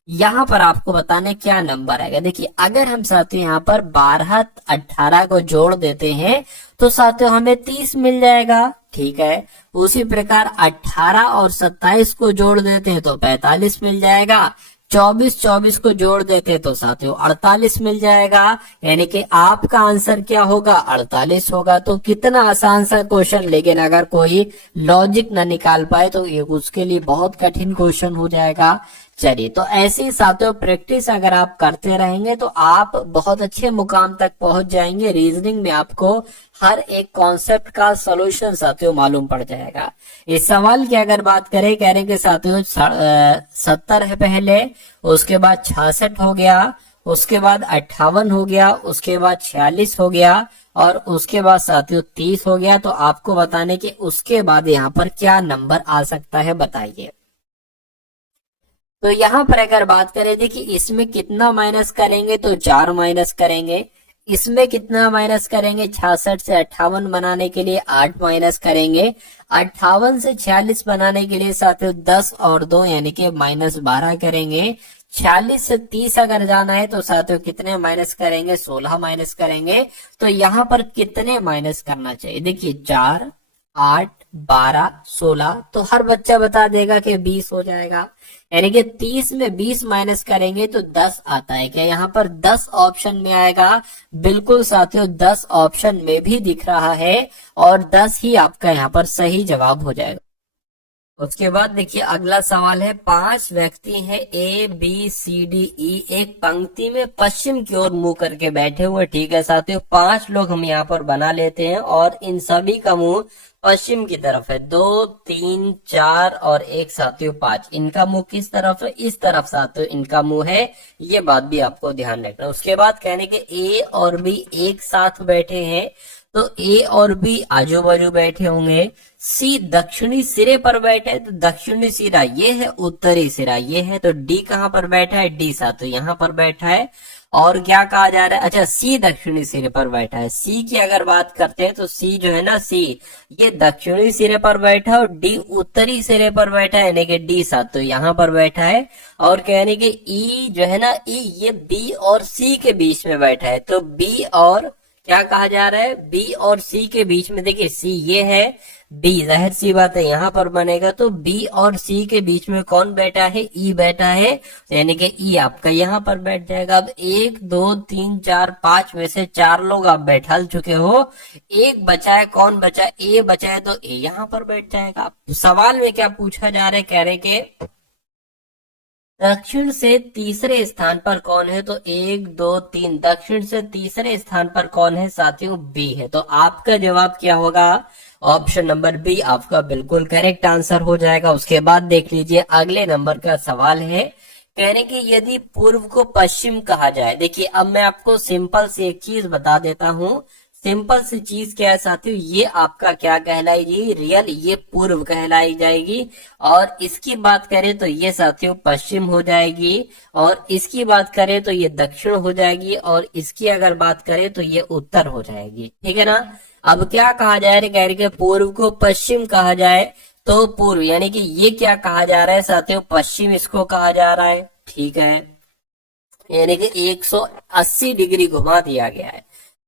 यहाँ पर आपको बताने क्या नंबर आएगा। देखिए अगर हम साथियों यहाँ पर 12, 18 को जोड़ देते हैं तो साथियों हमें 30 मिल जाएगा। ठीक है, उसी प्रकार 18 और 27 को जोड़ देते हैं तो 45 मिल जाएगा। 24 को जोड़ देते तो साथियों 48 मिल जाएगा, यानी कि आपका आंसर क्या होगा, 48 होगा। तो कितना आसान सा क्वेश्चन, लेकिन अगर कोई लॉजिक ना निकाल पाए तो ये उसके लिए बहुत कठिन क्वेश्चन हो जाएगा। चलिए, तो ऐसी साथियों प्रैक्टिस अगर आप करते रहेंगे तो आप बहुत अच्छे मुकाम तक पहुंच जाएंगे। रीजनिंग में आपको हर एक कॉन्सेप्ट का सॉल्यूशन साथियों मालूम पड़ जाएगा। इस सवाल की अगर बात करें, कह रहे कि साथियों 70 है पहले, उसके बाद 66 हो गया, उसके बाद 58 हो गया, उसके बाद 46 हो गया और उसके बाद साथियों 30 हो गया। तो आपको बताने कि उसके बाद यहाँ पर क्या नंबर आ सकता है, बताइए। तो यहाँ पर अगर बात करें, देखिए इसमें कितना माइनस करेंगे, तो 4 माइनस करेंगे। इसमें कितना माइनस करेंगे, 66 से 58 बनाने के लिए 8 माइनस करेंगे। 58 से 46 बनाने के लिए साथियों 10 और 2 यानी कि -12 करेंगे। 46 से 30 अगर जाना है तो साथियों कितने माइनस करेंगे, 16 माइनस करेंगे। तो यहाँ पर कितने माइनस करना चाहिए, देखिए 4, 8, 12, 16, तो हर बच्चा बता देगा कि 20 हो जाएगा। यानी कि 30 में 20 माइनस करेंगे तो 10 आता है। क्या यहाँ पर 10 ऑप्शन में आएगा? बिल्कुल साथियों 10 ऑप्शन में भी दिख रहा है और 10 ही आपका यहाँ पर सही जवाब हो जाएगा। उसके बाद देखिए अगला सवाल है, 5 व्यक्ति हैं ABCDE एक पंक्ति में पश्चिम की ओर मुंह करके बैठे हुए। ठीक है साथियों, 5 लोग हम यहाँ पर बना लेते हैं और इन सभी का मुंह पश्चिम की तरफ है। 2, 3, 4 और 1 साथियों 5। इनका मुंह किस तरफ है? इस तरफ साथियों इनका मुंह है। ये बात भी आपको ध्यान रखना। उसके बाद कहने के A और B एक साथ बैठे हैं, तो A और B आजू बाजू बैठे होंगे। C दक्षिणी सिरे पर बैठे है, तो दक्षिणी सिरा ये है, उत्तरी सिरा ये है। तो D कहाँ पर बैठा है? D साथियों यहाँ पर बैठा है। और क्या कहा जा रहा है, अच्छा C दक्षिणी सिरे पर बैठा है। C की अगर बात करते हैं तो C जो है ना, C ये दक्षिणी सिरे पर बैठा है और D उत्तरी सिरे पर बैठा है, यानी कि D साथियों यहाँ पर बैठा है। और कहने के E जो है ना, E ये B और C के बीच में बैठा है। तो B और क्या कहा जा रहा है, B और C के बीच में, देखिए C ये है, B जाहिर सी बात है यहाँ पर बनेगा। तो B और C के बीच में कौन बैठा है? E बैठा है, यानी कि E आपका यहाँ पर बैठ जाएगा। अब 1, 2, 3, 4, 5 में से 4 लोग आप बैठा चुके हो। एक बचा है, कौन बचा है? A बचा है, तो A यहाँ पर बैठ जाएगा। सवाल में क्या पूछा जा रहा है, कह रहे कि दक्षिण से तीसरे स्थान पर कौन है? तो 1, 2, 3 दक्षिण से तीसरे स्थान पर कौन है साथियों? बी है। तो आपका जवाब क्या होगा? ऑप्शन नंबर बी आपका बिल्कुल करेक्ट आंसर हो जाएगा। उसके बाद देख लीजिए अगले नंबर का सवाल है, कहने कि यदि पूर्व को पश्चिम कहा जाए। देखिए अब मैं आपको सिंपल से एक चीज बता देता हूँ। सिंपल सी चीज क्या है साथियों, ये आपका क्या कहलाएगी? रियल, ये पूर्व कहलाई जाएगी। और इसकी बात करें तो ये साथियों पश्चिम हो जाएगी, और इसकी बात करें तो ये दक्षिण हो जाएगी, और इसकी अगर बात करें तो ये उत्तर हो जाएगी। ठीक है ना। अब क्या कहा जा रहा है, कह रहे कि पूर्व को पश्चिम कहा जाए तो पूर्व, यानी कि ये क्या कहा जा रहा है साथियों? पश्चिम इसको कहा जा रहा है। ठीक है, यानी कि 180 डिग्री घुमा दिया गया है।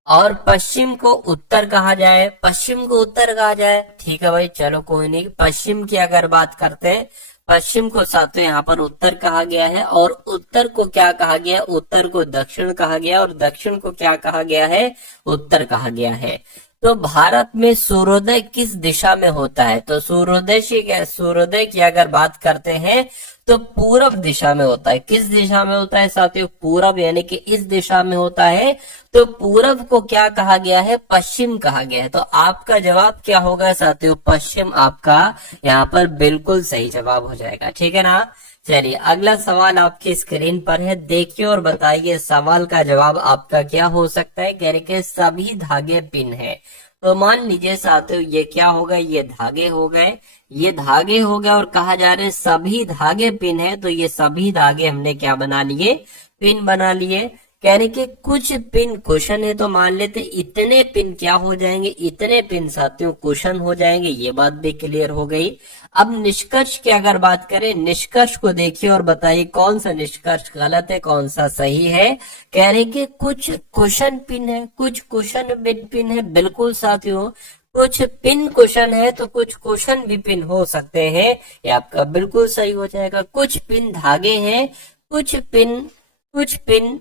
और पश्चिम को उत्तर कहा जाए, पश्चिम को उत्तर कहा जाए। ठीक है भाई, चलो कोई नहीं। पश्चिम की अगर बात करते हैं, पश्चिम को साथियों यहाँ पर उत्तर कहा गया है, और उत्तर को क्या कहा गया? उत्तर को दक्षिण कहा गया, और दक्षिण को क्या कहा गया है? उत्तर कहा गया है। तो भारत में सूर्योदय किस दिशा में होता है? तो सूर्योदय की अगर बात करते हैं तो पूरब दिशा में होता है। किस दिशा में होता है साथियों? पूरब, यानी कि इस दिशा में होता है। तो पूरब को क्या कहा गया है? पश्चिम कहा गया है। तो आपका जवाब क्या होगा साथियों? पश्चिम आपका यहाँ पर बिल्कुल सही जवाब हो जाएगा। ठीक है ना। चलिए अगला सवाल आपकी स्क्रीन पर है, देखिए और बताइए सवाल का जवाब आपका क्या हो सकता है। कह रहे कि सभी धागे पिन है। तो मान लीजिए साथियों ये क्या होगा? ये धागे हो गए, ये धागे हो गए, और कहा जा रहा है सभी धागे पिन है। तो ये सभी धागे हमने क्या बना लिए? पिन बना लिए। कह रहे कि कुछ पिन कुशन है, तो मान लेते इतने पिन क्या हो जाएंगे? इतने पिन साथियों कुशन हो जाएंगे। ये बात भी क्लियर हो गई। अब निष्कर्ष की अगर बात करें, निष्कर्ष को देखिए और बताइए कौन सा निष्कर्ष गलत है, कौन सा सही है। कह रहे कि कुछ कुशन पिन है, कुछ कुशन पिन है। बिल्कुल साथियों, कुछ पिन कुशन है तो कुछ कुशन भी पिन हो सकते हैं। ये आपका बिल्कुल सही हो जाएगा। कुछ पिन धागे हैं, कुछ पिन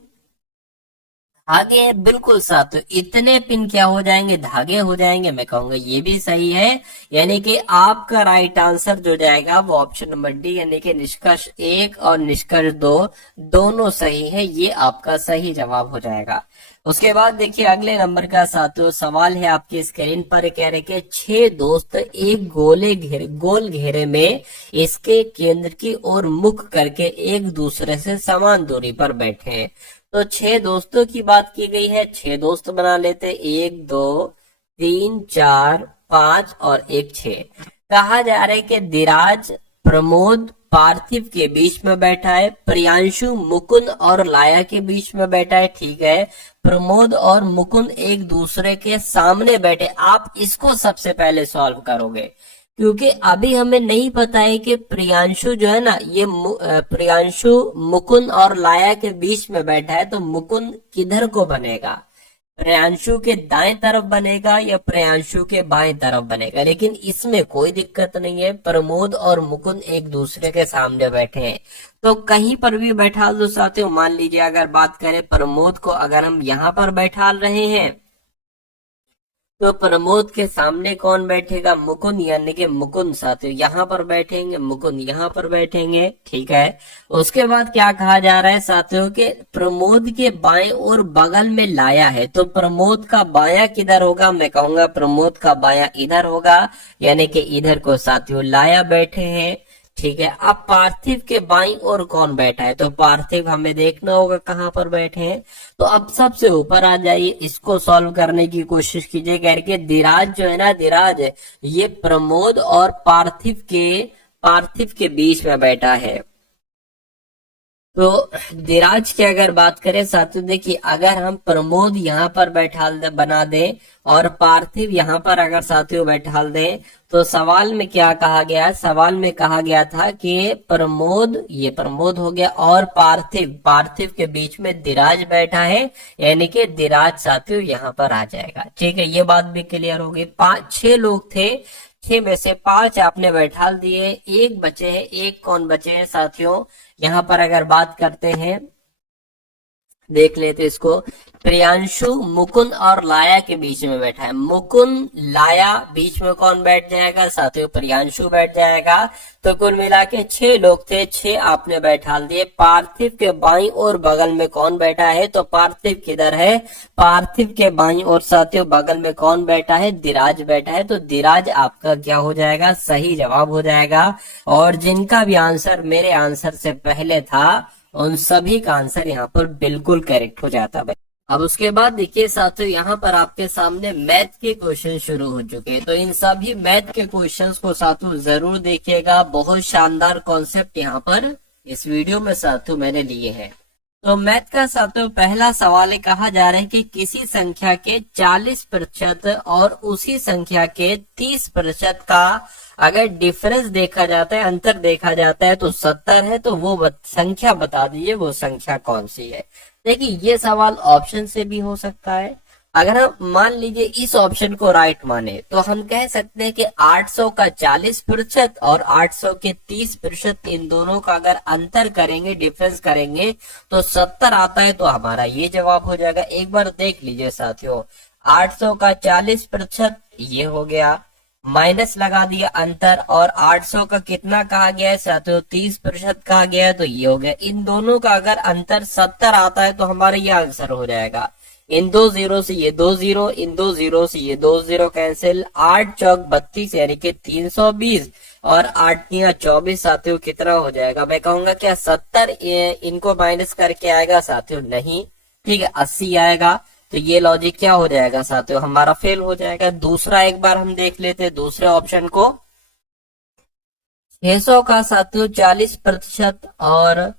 आगे है। बिल्कुल साथियों, इतने पिन क्या हो जाएंगे? धागे हो जाएंगे। मैं कहूंगा ये भी सही है, यानी कि आपका राइट आंसर जो जाएगा वो ऑप्शन नंबर डी, यानी कि निष्कर्ष 1 और निष्कर्ष 2 दोनों सही है। ये आपका सही जवाब हो जाएगा। उसके बाद देखिए अगले नंबर का साथियों सवाल है आपकी स्क्रीन पर, कह रहे कि 6 दोस्त एक गोल घेरे में इसके केंद्र की ओर मुख करके एक दूसरे से समान दूरी पर बैठे हैं। तो 6 दोस्तों की बात की गई है, 6 दोस्त बना लेते, 1 2 3 4 5 और एक 6। कहा जा रहा है कि धीराज प्रमोद पार्थिव के बीच में बैठा है, प्रियांशु मुकुंद और लाया के बीच में बैठा है, ठीक है। प्रमोद और मुकुंद एक दूसरे के सामने बैठे। आप इसको सबसे पहले सॉल्व करोगे, क्योंकि अभी हमें नहीं पता है कि प्रियांशु जो है ना, ये प्रियांशु मुकुंद और लाया के बीच में बैठा है, तो मुकुंद किधर को बनेगा, प्रियांशु के दाएं तरफ बनेगा या प्रियांशु के बाएं तरफ बनेगा। लेकिन इसमें कोई दिक्कत नहीं है, प्रमोद और मुकुंद एक दूसरे के सामने बैठे हैं, तो कहीं पर भी बैठा दो साथियों। मान लीजिए अगर बात करें प्रमोद को, अगर हम यहाँ पर बैठा रहे हैं, तो प्रमोद के सामने कौन बैठेगा, मुकुंद, यानी कि मुकुंद साथियों यहाँ पर बैठेंगे, मुकुंद यहाँ पर बैठेंगे, ठीक है। उसके बाद क्या कहा जा रहा है साथियों के प्रमोद के बाएं और बगल में लाया है, तो प्रमोद का बायां किधर होगा, मैं कहूंगा प्रमोद का बायां इधर होगा, यानी कि इधर को साथियों लाया बैठे हैं, ठीक है। अब पार्थिव के बाईं ओर कौन बैठा है, तो पार्थिव हमें देखना होगा कहां पर बैठे हैं। तो अब सबसे ऊपर आ जाइए, इसको सॉल्व करने की कोशिश कीजिए। करके धीराज जो है ना, धीराज ये प्रमोद और पार्थिव के बीच में बैठा है। तो धीराज की अगर बात करें साथियों, देखिए अगर हम प्रमोद यहाँ पर बना दें और पार्थिव यहाँ पर अगर साथियों बैठा दें, तो सवाल में क्या कहा गया, सवाल में कहा गया था कि प्रमोद, ये प्रमोद हो गया, और पार्थिव के बीच में धीराज बैठा है, यानी कि धीराज साथियों यहाँ पर आ जाएगा, ठीक है। ये बात भी क्लियर होगी। 6 लोग थे, 6 में से 5 आपने बैठा दिए, एक बचे हैं, एक कौन बचे हैं साथियों, यहाँ पर अगर बात करते हैं, देख लेते इसको, प्रियांशु मुकुंद और लाया के बीच में बैठा है, मुकुंद लाया बीच में कौन बैठ जाएगा साथियों, प्रियांशु बैठ जाएगा। तो कुल मिला के 6 लोग थे, 6 आपने बैठा दिए। पार्थिव के बाईं और बगल में कौन बैठा है, तो पार्थिव किधर है, पार्थिव के बाईं और साथियों बगल में कौन बैठा है, धीराज बैठा है। तो धीराज आपका क्या हो जाएगा, सही जवाब हो जाएगा। और जिनका भी आंसर मेरे आंसर से पहले था, उन सभी का आंसर यहाँ पर बिल्कुल करेक्ट हो जाता है। अब उसके बाद देखिए साथियों, यहाँ पर आपके सामने मैथ के क्वेश्चन शुरू हो चुके हैं, तो इन सभी मैथ के क्वेश्चंस को साथियों जरूर देखिएगा। बहुत शानदार कॉन्सेप्ट यहाँ पर इस वीडियो में साथियों मैंने लिए हैं। तो मैथ का साथियों पहला सवाल है, कहा जा रहा है कि किसी संख्या के 40% और उसी संख्या के 30% का अगर डिफरेंस देखा जाता है, अंतर देखा जाता है, तो 70 है, तो वो संख्या बता दीजिए, वो संख्या कौन सी है। देखिए ये सवाल ऑप्शन से भी हो सकता है। अगर हम मान लीजिए इस ऑप्शन को राइट माने, तो हम कह सकते हैं कि 800 का 40% और 800 के 30%, इन दोनों का अगर अंतर करेंगे, डिफरेंस करेंगे, तो 70 आता है, तो हमारा ये जवाब हो जाएगा। एक बार देख लीजिए साथियों, 800 का 40% ये हो गया, माइनस लगा दिया अंतर, और 800 का कितना कहा गया है साथियों, 30% कहा गया है, तो ये हो गया। इन दोनों का अगर अंतर 70 आता है, तो हमारा ये आंसर हो जाएगा। इन 2 जीरो से ये 2 जीरो, इन 2 जीरो से ये 2 जीरो कैंसिल, 8 चौक 32 यानी कि 320, और 8 तिया 24 साथियों कितना हो जाएगा, मैं कहूंगा क्या 70 इनको माइनस करके आएगा साथियों, नहीं, ठीक है, 80 आएगा। तो ये लॉजिक क्या हो जाएगा साथियों, हमारा फेल हो जाएगा। दूसरा एक बार हम देख लेते हैं दूसरे ऑप्शन को, 600 का साथियों 40% और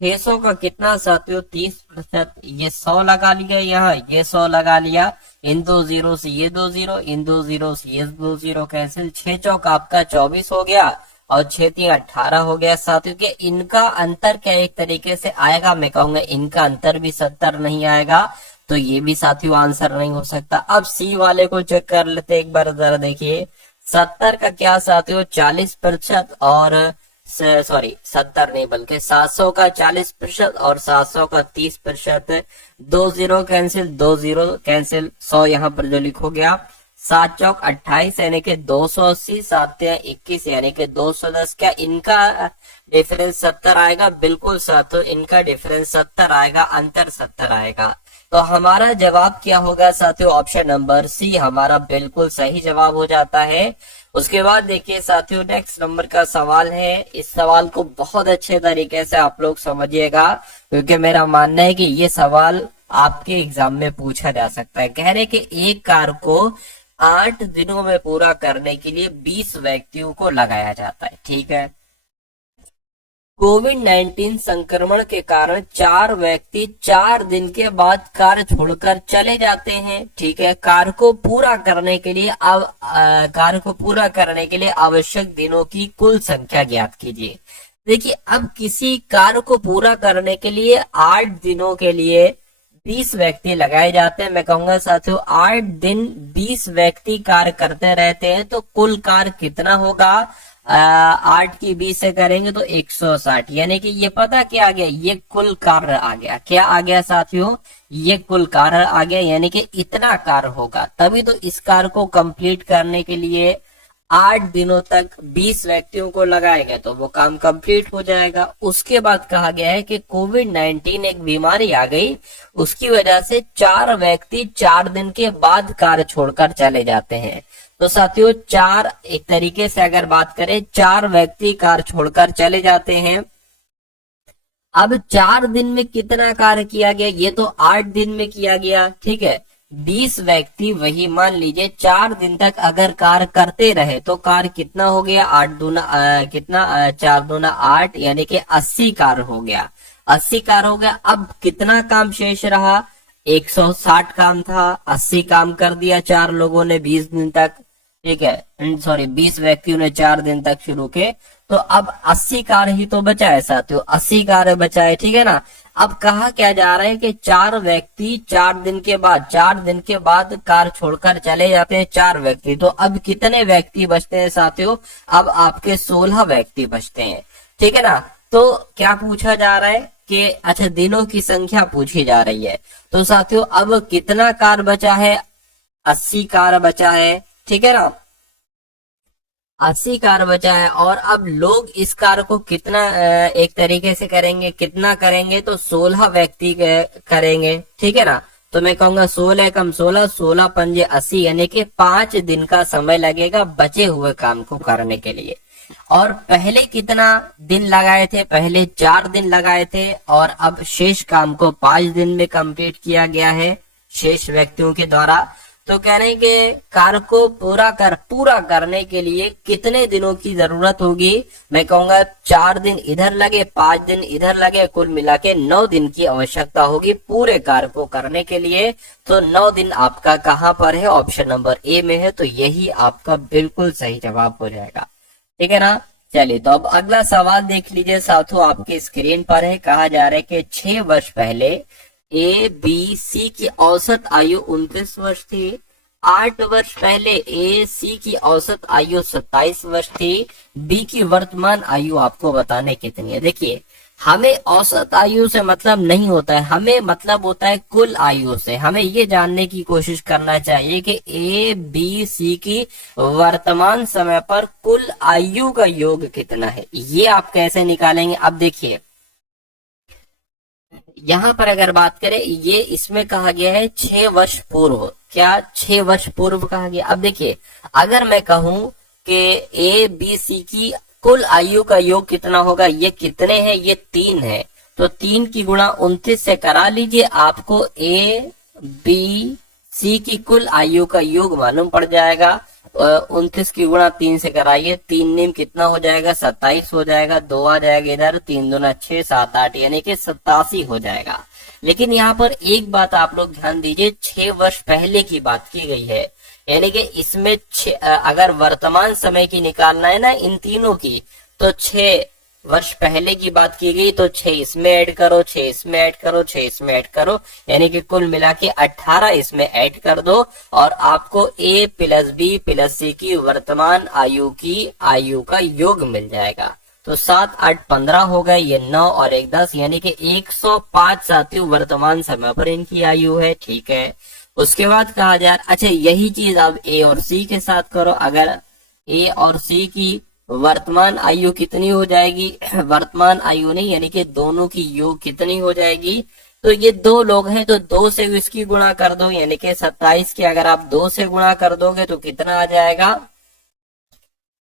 600 का कितना साथियों 30%, ये 100 लगा लिया, यहाँ ये 100 लगा लिया, इन 2 जीरो से ये 2 जीरो, इन 2 जीरो से ये 2 जीरो कैंसिल, 6 चौक आपका 24 हो गया, और 6 तिया 18 हो गया साथियों। के इनका अंतर क्या एक तरीके से आएगा, मैं कहूंगा इनका अंतर भी 70 नहीं आएगा, तो ये भी साथियों आंसर नहीं हो सकता। अब सी वाले को चेक कर लेते एक बार, जरा देखिए 70 का क्या साथियों 40% और 70 नहीं बल्कि 700 का 40% और 700 का 30%, 2 जीरो कैंसिल, 2 जीरो कैंसिल, 100 यहाँ पर जो लिखो गया, 7 चौक 28 यानी कि 280, 7 तिया 21 यानी कि 210। क्या इनका डिफरेंस 70 आएगा, बिल्कुल साथियों इनका डिफरेंस 70 आएगा, अंतर 70 आएगा। तो हमारा जवाब क्या होगा साथियों, ऑप्शन नंबर सी हमारा बिल्कुल सही जवाब हो जाता है। उसके बाद देखिए साथियों, नेक्स्ट नंबर का सवाल है। इस सवाल को बहुत अच्छे तरीके से आप लोग समझिएगा, क्योंकि मेरा मानना है कि ये सवाल आपके एग्जाम में पूछा जा सकता है। कह रहे कि एक कार को 8 दिनों में पूरा करने के लिए 20 व्यक्तियों को लगाया जाता है। ठीक है, कोविड-19 संक्रमण के कारण 4 व्यक्ति 4 दिन के बाद कार छोड़कर चले जाते हैं। ठीक है, कार को पूरा करने के लिए आवश्यक दिनों की कुल संख्या ज्ञात कीजिए। देखिए, अब किसी कार को पूरा करने के लिए 8 दिनों के लिए 20 व्यक्ति लगाए जाते हैं। मैं कहूंगा साथियों, 8 दिन 20 व्यक्ति कार्य करते रहते हैं, तो कुल कार्य कितना होगा? 8 की 20 से करेंगे तो 160, यानी कि ये पता क्या आ गया, ये कुल कार्य आ गया। क्या आ गया साथियों? ये कुल कार्य आ गया, यानी कि इतना कार्य होगा। तभी तो इस कार्य को कंप्लीट करने के लिए 8 दिनों तक 20 व्यक्तियों को लगाएंगे तो वो काम कंप्लीट हो जाएगा। उसके बाद कहा गया है कि कोविड-19 एक बीमारी आ गई, उसकी वजह से 4 व्यक्ति 4 दिन के बाद कार्य छोड़कर चले जाते हैं। तो साथियों, 4 एक तरीके से अगर बात करें, 4 व्यक्ति कार्य छोड़कर चले जाते हैं। अब 4 दिन में कितना कार्य किया गया? ये तो 8 दिन में किया गया। ठीक है, 20 व्यक्ति वही मान लीजिए 4 दिन तक अगर कार्य करते रहे तो कार्य कितना हो गया? 8 दूना कितना 4 दूना 8, यानी कि 80 कार्य हो गया। 80 कार्य हो गया। अब कितना काम शेष रहा? 160 काम था। 80 काम कर दिया 4 लोगों ने 20 दिन तक। ठीक है, सॉरी 20 व्यक्तियों ने 4 दिन तक शुरू के, तो अब 80 कार्य ही तो बचा है साथियों, 80 कार्य बचा है। ठीक है ना। अब कहा क्या जा रहा है कि 4 व्यक्ति 4 दिन के बाद कार छोड़कर चले जाते हैं 4 व्यक्ति। तो अब कितने व्यक्ति बचते हैं साथियों? अब आपके 16 व्यक्ति बचते हैं। ठीक है ना। तो क्या पूछा जा रहा है कि अच्छा, दिनों की संख्या पूछी जा रही है। तो साथियों, अब कितना कार बचा है? 80 कार बचा है। ठीक है ना, 80 कार बचा है। और अब लोग इस कार को कितना एक तरीके से करेंगे, कितना करेंगे? तो 16 व्यक्ति करेंगे। ठीक है ना। तो मैं कहूंगा 16 कम 16, 16 पंजे 80, यानी कि 5 दिन का समय लगेगा बचे हुए काम को करने के लिए। और पहले कितना दिन लगाए थे? पहले 4 दिन लगाए थे, और अब शेष काम को 5 दिन में कंप्लीट किया गया है शेष व्यक्तियों के द्वारा। तो कह रहे हैं कि कार्य को पूरा करने के लिए कितने दिनों की जरूरत होगी? मैं कहूंगा 4 दिन इधर लगे, 5 दिन इधर लगे, कुल मिला के 9 दिन की आवश्यकता होगी पूरे कार्य को करने के लिए। तो 9 दिन आपका कहाँ पर है? ऑप्शन नंबर ए में है। तो यही आपका बिल्कुल सही जवाब हो जाएगा। ठीक है ना। चलिए, तो अब अगला सवाल देख लीजिए साथियों, आपकी स्क्रीन पर है। कहा जा रहा है कि 6 वर्ष पहले ए बी सी की औसत आयु 29 वर्ष थी। 8 वर्ष पहले ए सी की औसत आयु 27 वर्ष थी। बी की वर्तमान आयु आपको बताने कितनी है। देखिए, हमें औसत आयु से मतलब नहीं होता है, हमें मतलब होता है कुल आयु से। हमें ये जानने की कोशिश करना चाहिए कि ए बी सी की वर्तमान समय पर कुल आयु का योग कितना है। ये आप कैसे निकालेंगे? अब देखिए, यहाँ पर अगर बात करें, ये इसमें कहा गया है 6 वर्ष पूर्व। क्या 6 वर्ष पूर्व कहा गया? अब देखिए, अगर मैं कहूं कि ए बी सी की कुल आयु का योग कितना होगा, ये कितने हैं? ये 3 है। तो 3 की गुणा 29 से करा लीजिए, आपको ए बी सी की कुल आयु का योग मालूम पड़ जाएगा। 29 की गुणा 3 से कराइए, 3 नीम कितना हो जाएगा? 27 हो जाएगा। 2 आ जाएगा इधर, 3 दूना 6, 7 8, यानी कि 87 हो जाएगा। लेकिन यहाँ पर एक बात आप लोग ध्यान दीजिए, 6 वर्ष पहले की बात की गई है, यानी कि इसमें अगर वर्तमान समय की निकालना है ना इन तीनों की, तो 6 वर्ष पहले की बात की गई, तो 6 इसमें ऐड करो, 6 इसमें ऐड करो, 6 इसमें ऐड करो, यानी कि कुल मिला के 18 इसमें ऐड कर दो, और आपको ए प्लस बी प्लस सी की वर्तमान आयु का योग मिल जाएगा। तो 7 8 15 हो गए, ये 9 और 1 10, यानी कि 105 साथियों वर्तमान समय पर इनकी आयु है। ठीक है। उसके बाद कहा जाए, अच्छा यही चीज अब ए और सी के साथ करो। अगर ए और सी की वर्तमान आयु कितनी हो जाएगी? वर्तमान आयु नहीं, यानी कि दोनों की योग कितनी हो जाएगी? तो ये दो लोग हैं तो दो से इसकी गुणा कर दो, यानी कि 27 की अगर आप 2 से गुणा कर दोगे तो कितना आ जाएगा,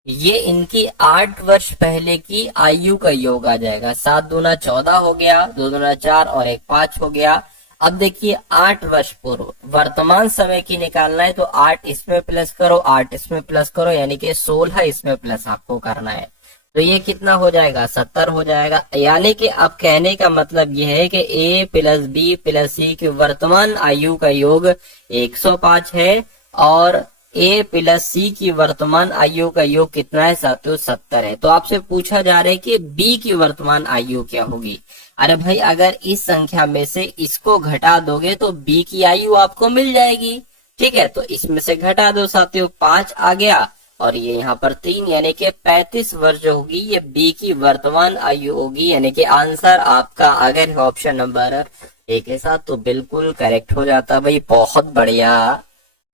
ये इनकी 8 वर्ष पहले की आयु का योग आ जाएगा। 7 दूना 14 हो गया, 2 दूना 4 और 1 5 हो गया। अब देखिए 8 वर्ष पूर्व वर्तमान समय की निकालना है तो 8 इसमें प्लस करो, 8 इसमें प्लस करो, यानी कि 16 इसमें प्लस आपको करना है। तो ये कितना हो जाएगा, 70 हो जाएगा। यानी कि अब कहने का मतलब ये है कि ए प्लस बी प्लस सी की वर्तमान आयु का योग 105 है और ए प्लस सी की वर्तमान आयु का योग कितना है साथियों, 70 है। तो आपसे पूछा जा रहा है कि बी की वर्तमान आयु क्या होगी। अरे भाई अगर इस संख्या में से इसको घटा दोगे तो बी की आयु आपको मिल जाएगी। ठीक है, तो इसमें से घटा दो साथियों, 5 आ गया और ये यहाँ पर 3, यानी कि 35 वर्ष जो होगी ये बी की वर्तमान आयु होगी। यानी कि आंसर आपका अगर ऑप्शन नंबर ए के साथ तो बिल्कुल करेक्ट हो जाता भाई। बहुत बढ़िया,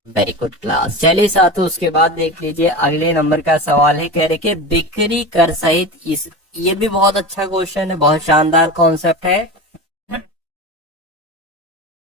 वेरी गुड क्लास। चलिए साथियों उसके बाद देख लीजिए अगले नंबर का सवाल है, कह रहे कि बिक्री कर सहित इस, ये भी बहुत अच्छा क्वेश्चन है, बहुत शानदार कॉन्सेप्ट है। कह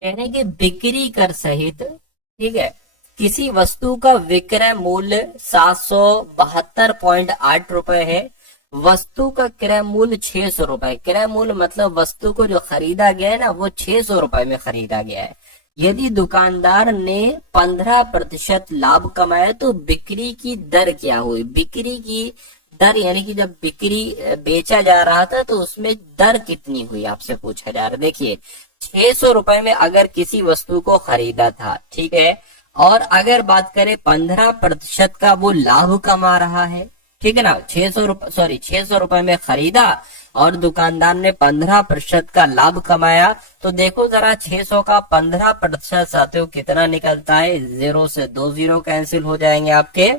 रहे कि बिक्री कर सहित, ठीक है, किसी वस्तु का विक्रय मूल्य 772.8 रुपए है, वस्तु का क्रय मूल्य 600 रुपए। क्रय मूल्य मतलब वस्तु को जो खरीदा गया है ना वो 600 रुपए में खरीदा गया है। यदि दुकानदार ने 15% लाभ कमाया तो बिक्री की दर क्या हुई। बिक्री की दर यानी कि जब बिक्री बेचा जा रहा था तो उसमें दर कितनी हुई आपसे पूछा जा रहा है। देखिए 600 रुपए में अगर किसी वस्तु को खरीदा था, ठीक है, और अगर बात करें 15% का वो लाभ कमा रहा है, ठीक है ना, 600 रुपए में खरीदा और दुकानदार ने 15% का लाभ कमाया। तो देखो जरा 600 का 15% साथियों कितना निकलता है, 0 से 2 जीरो कैंसिल हो जाएंगे आपके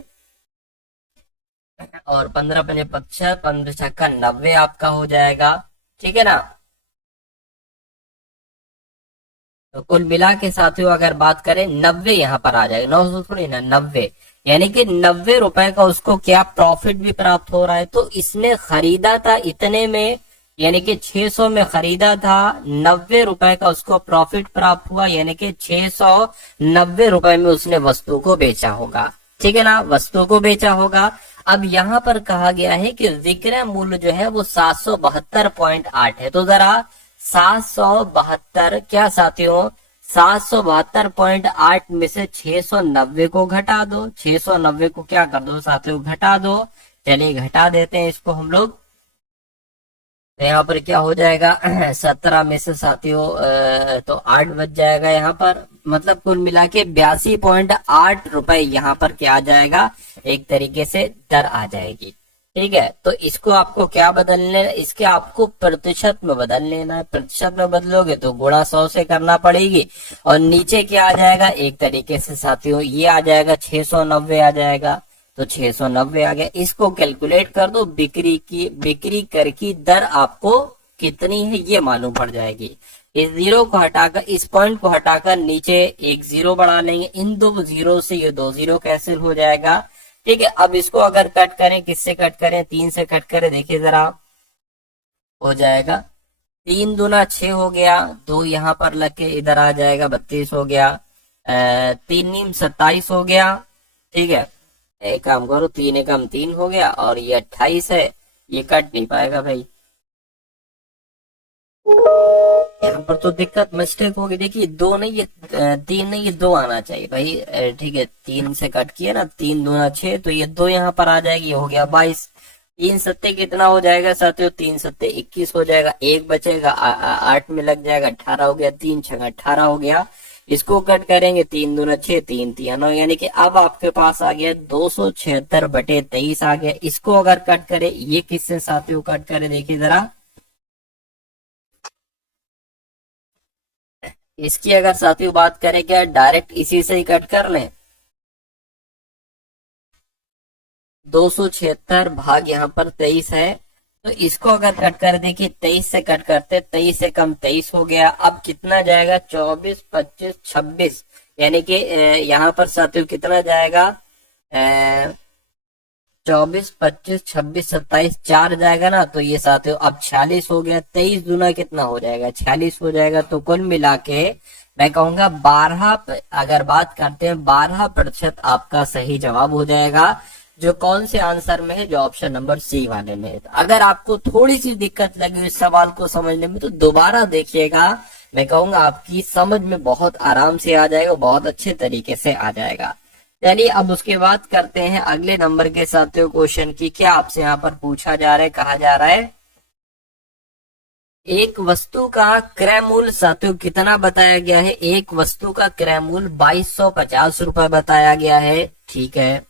और 15 पंजे 50, 15 का 90 आपका हो जाएगा। ठीक है ना, तो कुल मिला के साथियों अगर बात करें 90 यहाँ पर आ जाएगा, 900 थोड़ी ना, 90, यानी कि 90 रुपए का उसको क्या प्रॉफिट भी प्राप्त हो रहा है। तो इसने खरीदा था इतने में, यानी कि 600 में खरीदा था, 90 रुपए का उसको प्रॉफिट प्राप्त हुआ, यानी कि 690 रुपए में उसने वस्तु को बेचा होगा। ठीक है ना, वस्तु को बेचा होगा। अब यहाँ पर कहा गया है कि विक्रय मूल्य जो है वो 772.8 है। तो जरा 772 क्या साथियों, 772.8 में से 690 को घटा दो, 690 को क्या कर दो साथियों, घटा दो। चलिए घटा देते हैं इसको हम लोग। तो यहाँ पर क्या हो जाएगा 17 में से साथियों तो 8 बच जाएगा यहाँ पर, मतलब कुल मिला के 82.8 रुपए यहाँ पर क्या आ जाएगा, एक तरीके से दर आ जाएगी। ठीक है, तो इसको आपको क्या बदलने, इसके आपको प्रतिशत में बदल लेना है। प्रतिशत में बदलोगे तो गुणा 100 से करना पड़ेगी और नीचे क्या आ जाएगा, एक तरीके से साथियों ये आ जाएगा 690 आ जाएगा। तो 690 आ गया, इसको कैलकुलेट कर दो, बिक्री कर की दर आपको कितनी है ये मालूम पड़ जाएगी। इस जीरो को हटाकर, इस पॉइंट को हटाकर नीचे एक जीरो बढ़ा लेंगे, इन दो जीरो से ये 2 जीरो कैंसिल हो जाएगा। ठीक है, अब इसको अगर कट करें, किससे कट करें, 3 से कट करें, देखिए जरा हो जाएगा 3 दूना 6 हो गया, 2 यहाँ पर लग के इधर आ जाएगा, 32 हो गया, 3 नीम 27 हो गया। ठीक है, एक काम करो, 3 एकम 3 हो गया और ये 28 है, ये कट नहीं पाएगा भाई, यहाँ पर तो दिक्कत मिस्टेक होगी। देखिए 2 नहीं ये 3 नहीं, ये 2 आना चाहिए भाई। ठीक है, 3 से कट किया ना, 3 दूना 6, तो ये 2 यहाँ पर आ जाएगी, हो गया 22। 3 सत्ते कितना हो जाएगा साथियों, 3 सत्ते 21 हो जाएगा, एक बचेगा 8 में लग जाएगा, 18 हो गया, 3 छः 18 हो गया। इसको कट करेंगे, 3 दूना 6, 3 3 9, यानी कि अब आपके पास आ गया 276/23 आ गया। इसको अगर कट करें, ये किससे साथियों कट करें, देखिए जरा, इसकी अगर साथियों बात करें क्या डायरेक्ट इसी से ही कट कर लें, 276 भाग यहाँ पर 23 है, तो इसको अगर कट कर देखिए 23 से कट करते, 23 से कम 23 हो गया। अब कितना जाएगा, 24 25 26, यानी कि यहाँ पर साथियों कितना जाएगा, 24, 25, 26, 27 4 जाएगा ना, तो ये साथियों अब 46 हो गया। 23 दूना कितना हो जाएगा, 46 हो जाएगा। तो कुल मिला के मैं कहूंगा 12, अगर बात करते हैं 12% आपका सही जवाब हो जाएगा, जो कौन से आंसर में है, जो ऑप्शन नंबर सी वाले में है। तो अगर आपको थोड़ी सी दिक्कत लगी इस सवाल को समझने में, तो दोबारा देखिएगा, मैं कहूंगा आपकी समझ में बहुत आराम से आ जाएगा, बहुत अच्छे तरीके से आ जाएगा। चलिए अब उसके बाद करते हैं अगले नंबर के साथियों क्वेश्चन की। क्या आपसे यहाँ पर पूछा जा रहा है, कहा जा रहा है एक वस्तु का क्रय मूल्य साथियों कितना बताया गया है। एक वस्तु का क्रय मूल्य 2250 रुपए बताया गया है। ठीक है,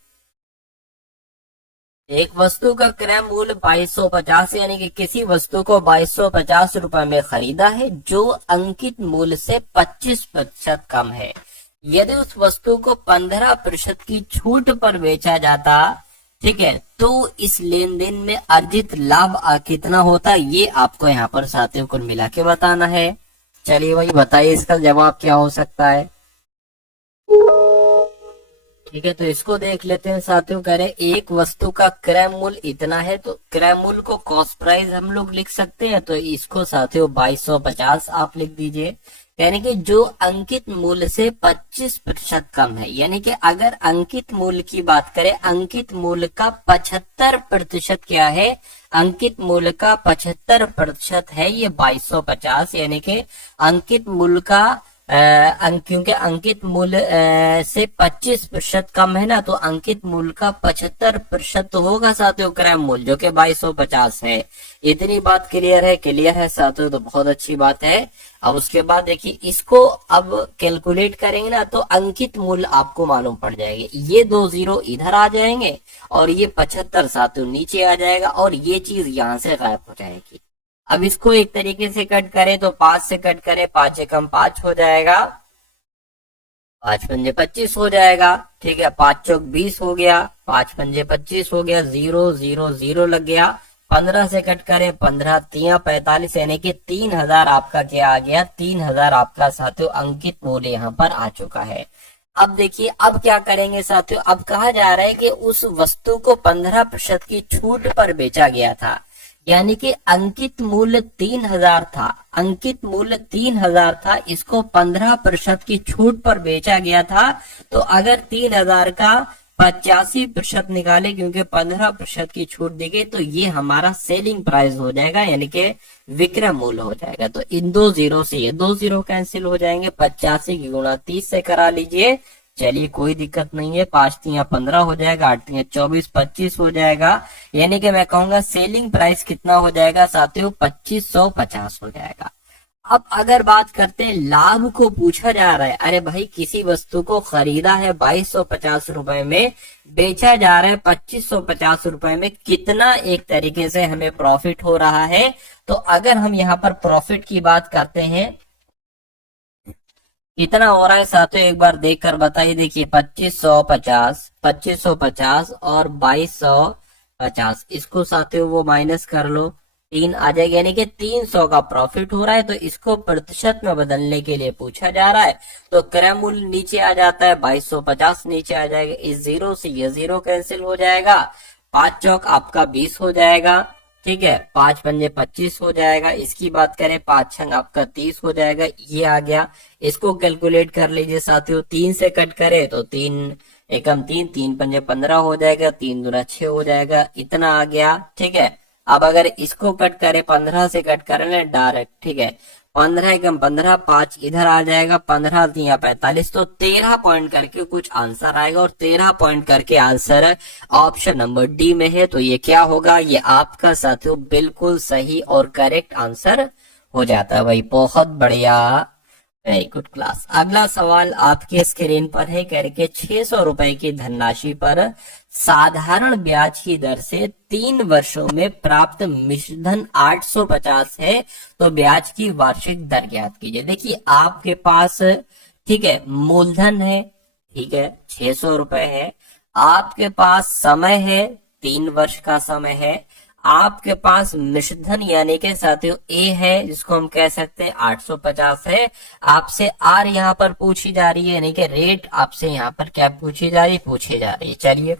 एक वस्तु का क्रय मूल्य 2250, यानी कि किसी वस्तु को 2250 रुपए में खरीदा है, जो अंकित मूल्य से 25% कम है। यदि उस वस्तु को 15% की छूट पर बेचा जाता, ठीक है, तो इस लेन देन में अर्जित लाभ कितना होता, ये आपको यहाँ पर साथियों को मिला के बताना है। चलिए वही बताइए, इसका जवाब क्या हो सकता है। ठीक है, तो इसको देख लेते हैं साथियों। कह रहे एक वस्तु का क्रय मूल्य इतना है, तो क्रय मूल्य को कॉस्ट प्राइस हम लोग लिख सकते हैं, तो इसको साथियों 2250 आप लिख दीजिए। यानी कि जो अंकित मूल्य से 25% कम है, यानी कि अगर अंकित मूल्य की बात करें, अंकित मूल्य का 75% क्या है, अंकित मूल्य का 75% है ये 2250, यानी कि अंकित मूल्य का क्योंकि अंकित मूल्य से 25% कम है ना, तो अंकित मूल्य का 75% तो होगा साथियों क्रय मूल्य, जो कि 2250 है। इतनी बात क्लियर है, क्लियर है साथियों, तो बहुत अच्छी बात है। अब उसके बाद देखिए, इसको अब कैलकुलेट करेंगे ना, तो अंकित मूल्य आपको मालूम पड़ जाएंगे। ये 2 जीरो इधर आ जाएंगे और ये 75 साथियों नीचे आ जाएगा, और ये चीज यहाँ से गायब हो जाएगी। अब इसको एक तरीके से कट करें तो 5 से कट करें, 5 से कम 5 हो जाएगा, 5 पंजे 25 हो जाएगा। ठीक है, 5 चौक 20 हो गया, 5 पंजे 25 हो गया, 0 0 0 लग गया। 15 से कट करें, 15 तिया 45, यानी कि 3000 आपका क्या आ गया, 3000 आपका साथियों अंकित मूल्य यहाँ पर आ चुका है। अब देखिए, अब क्या करेंगे साथियों, अब कहा जा रहा है कि उस वस्तु को 15% की छूट पर बेचा गया था, यानी कि अंकित मूल्य 3000 था, अंकित मूल्य 3000 था, इसको 15% की छूट पर बेचा गया था। तो अगर 3000 का 85% निकाले, क्योंकि 15% की छूट दी गई, तो ये हमारा सेलिंग प्राइस हो जाएगा, यानी कि विक्रय मूल्य हो जाएगा। तो इन 2 जीरो से ये 2 जीरो कैंसिल हो जाएंगे, 85 की गुणा 30 से करा लीजिए। चलिए कोई दिक्कत नहीं है, 5 तिया 15 हो जाएगा, 8 तिया 24, 25 हो जाएगा। यानी कि मैं कहूंगा सेलिंग प्राइस कितना हो जाएगा साथियों, 2550 हो जाएगा। अब अगर बात करते हैं लाभ को पूछा जा रहा है, अरे भाई किसी वस्तु को खरीदा है 2250 रुपए में, बेचा जा रहा है 2550 रुपए में, कितना एक तरीके से हमें प्रॉफिट हो रहा है। तो अगर हम यहाँ पर प्रॉफिट की बात करते हैं, कितना हो रहा है साथियों एक बार देखकर बताइए। देखिए 2550, 2550 और 2250, इसको साथियों वो माइनस कर लो, 3 आ जाएगा, यानी कि 300 का प्रॉफिट हो रहा है। तो इसको प्रतिशत में बदलने के लिए पूछा जा रहा है, तो क्रय मूल्य नीचे आ जाता है, 2250 नीचे आ जाएगा, इस जीरो से ये जीरो कैंसिल हो जाएगा, 5 चौक आपका 20 हो जाएगा। ठीक है, 5 पंजे 25 हो जाएगा। इसकी बात करें, 5 छंग आपका 30 हो जाएगा, ये आ गया। इसको कैलकुलेट कर लीजिए साथियों, 3 से कट करे तो 3 एकम 3, 3 पंजे 15 हो जाएगा, 3 दूना 6 हो जाएगा, इतना आ गया। ठीक है, अब अगर इसको कट करे, 15 से कट करें डायरेक्ट, ठीक है, 15 एकम 15, 5 इधर आ जाएगा, 15 तिया 45, तो 13 पॉइंट करके कुछ आंसर आएगा, और 13 पॉइंट करके आंसर ऑप्शन नंबर डी में है। तो ये क्या होगा, ये आपका साथियों बिल्कुल सही और करेक्ट आंसर हो जाता है भाई। बहुत बढ़िया, वेरी गुड क्लास। अगला सवाल आपके स्क्रीन पर है, करके 600 रुपए की धनराशि पर साधारण ब्याज की दर से 3 वर्षों में प्राप्त मिश्रधन 850 है, तो ब्याज की वार्षिक दर ज्ञात कीजिए। देखिए आपके पास, ठीक है, मूलधन है, ठीक है, 600 रुपए है, आपके पास समय है, 3 वर्ष का समय है, आपके पास मिश्रधन यानी कि साथियों ए है, जिसको हम कह सकते हैं 850 है। आपसे आर यहाँ पर पूछी जा रही है, यानी कि रेट आपसे यहाँ पर क्या पूछी जा रही है, चलिए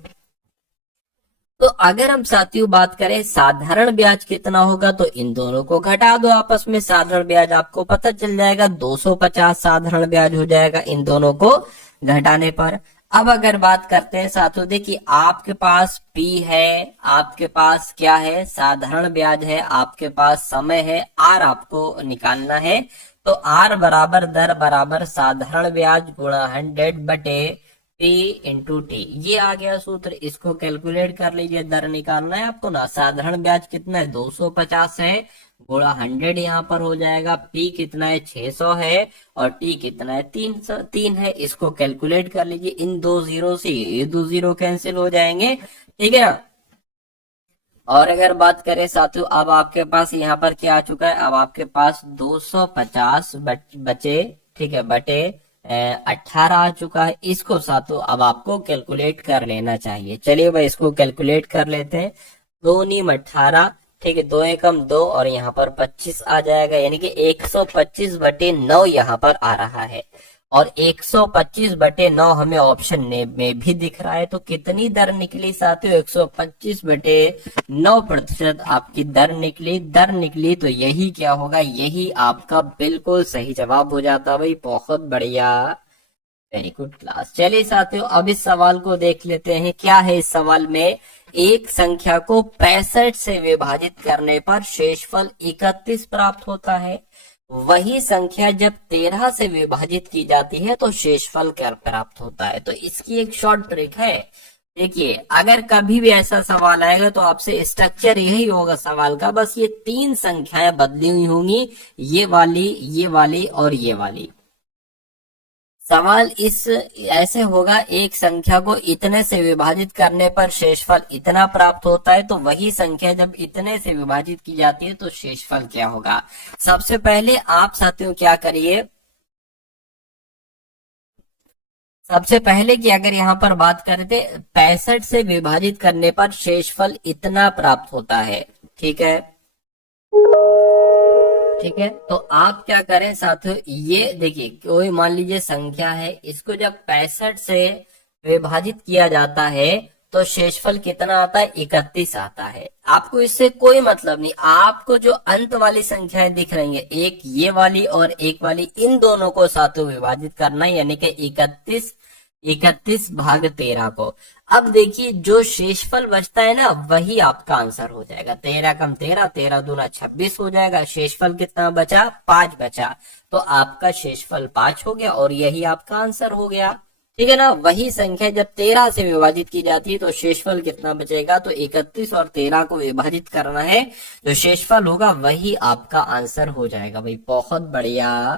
तो अगर हम साथियों बात करें साधारण ब्याज कितना होगा, तो इन दोनों को घटा दो आपस में, साधारण ब्याज आपको पता चल जाएगा 250 साधारण ब्याज हो जाएगा इन दोनों को घटाने पर। अब अगर बात करते हैं साथियों, देखिए आपके पास P है, आपके पास क्या है, साधारण ब्याज है, आपके पास समय है, R आपको निकालना है। तो R बराबर दर बराबर साधारण ब्याज गुणा 100 बटे P इंटू टी, ये आ गया सूत्र। इसको कैलकुलेट कर लीजिए, दर निकालना है आपको ना। साधारण ब्याज कितना है 250 है, गुणा 100 यहाँ पर हो जाएगा। P कितना है 600 है, और T कितना है 3 है। इसको कैलकुलेट कर लीजिए, इन दो जीरो से ये दो जीरो कैंसिल हो जाएंगे, ठीक है ना। और अगर बात करें साथियों, अब आपके पास यहाँ पर क्या आ चुका है, अब आपके पास 250 बचे, ठीक है, बटे 18 आ चुका है। इसको साथियों अब आपको कैलकुलेट कर लेना चाहिए। चलिए भाई इसको कैलकुलेट कर लेते हैं। 2 नीम 18, ठीक है, 2 एकम 2, और यहाँ पर 25 आ जाएगा, यानी कि 125 बटे 9 यहाँ पर आ रहा है। और 125 बटे 9 हमें ऑप्शन में भी दिख रहा है। तो कितनी दर निकली साथियों, 125 बटे 9% आपकी दर निकली। दर निकली तो यही क्या होगा, यही आपका बिल्कुल सही जवाब हो जाता भाई। बहुत बढ़िया, वेरी गुड क्लास। चलिए साथियों अब इस सवाल को देख लेते हैं। क्या है इस सवाल में, एक संख्या को 65 से विभाजित करने पर शेषफल 31 प्राप्त होता है। वही संख्या जब 13 से विभाजित की जाती है तो शेषफल क्या प्राप्त होता है। तो इसकी एक शॉर्ट ट्रिक है। देखिए अगर कभी भी ऐसा सवाल आएगा तो आपसे स्ट्रक्चर यही होगा सवाल का, बस ये 3 संख्याएं बदली हुई होंगी, ये वाली और ये वाली। सवाल इस ऐसे होगा, एक संख्या को इतने से विभाजित करने पर शेषफल इतना प्राप्त होता है, तो वही संख्या जब इतने से विभाजित की जाती है तो शेषफल क्या होगा। सबसे पहले आप साथियों क्या करिए, सबसे पहले की अगर यहाँ पर बात करें थे, 65 से विभाजित करने पर शेषफल इतना प्राप्त होता है, ठीक है, ठीक है। तो आप क्या करें साथियों, ये देखिए कोई मान लीजिए संख्या है, इसको जब 65 से विभाजित किया जाता है तो शेषफल कितना आता है, 31 आता है। आपको इससे कोई मतलब नहीं, आपको जो अंत वाली संख्याएं दिख रही है, एक ये वाली और एक वाली, इन दोनों को साथियों विभाजित करना है, यानी कि 31 भाग 13 को। अब देखिए जो शेषफल बचता है ना, वही आपका आंसर हो जाएगा। 13 कम 13, 13 दूना 26 हो जाएगा। शेषफल कितना बचा, 5 बचा। तो आपका शेषफल 5 हो गया और यही आपका आंसर हो गया, ठीक है ना। वही संख्या जब 13 से विभाजित की जाती है तो शेषफल कितना बचेगा, तो 31 और 13 को विभाजित करना है, जो शेषफल होगा वही आपका आंसर हो जाएगा भाई। बहुत बढ़िया।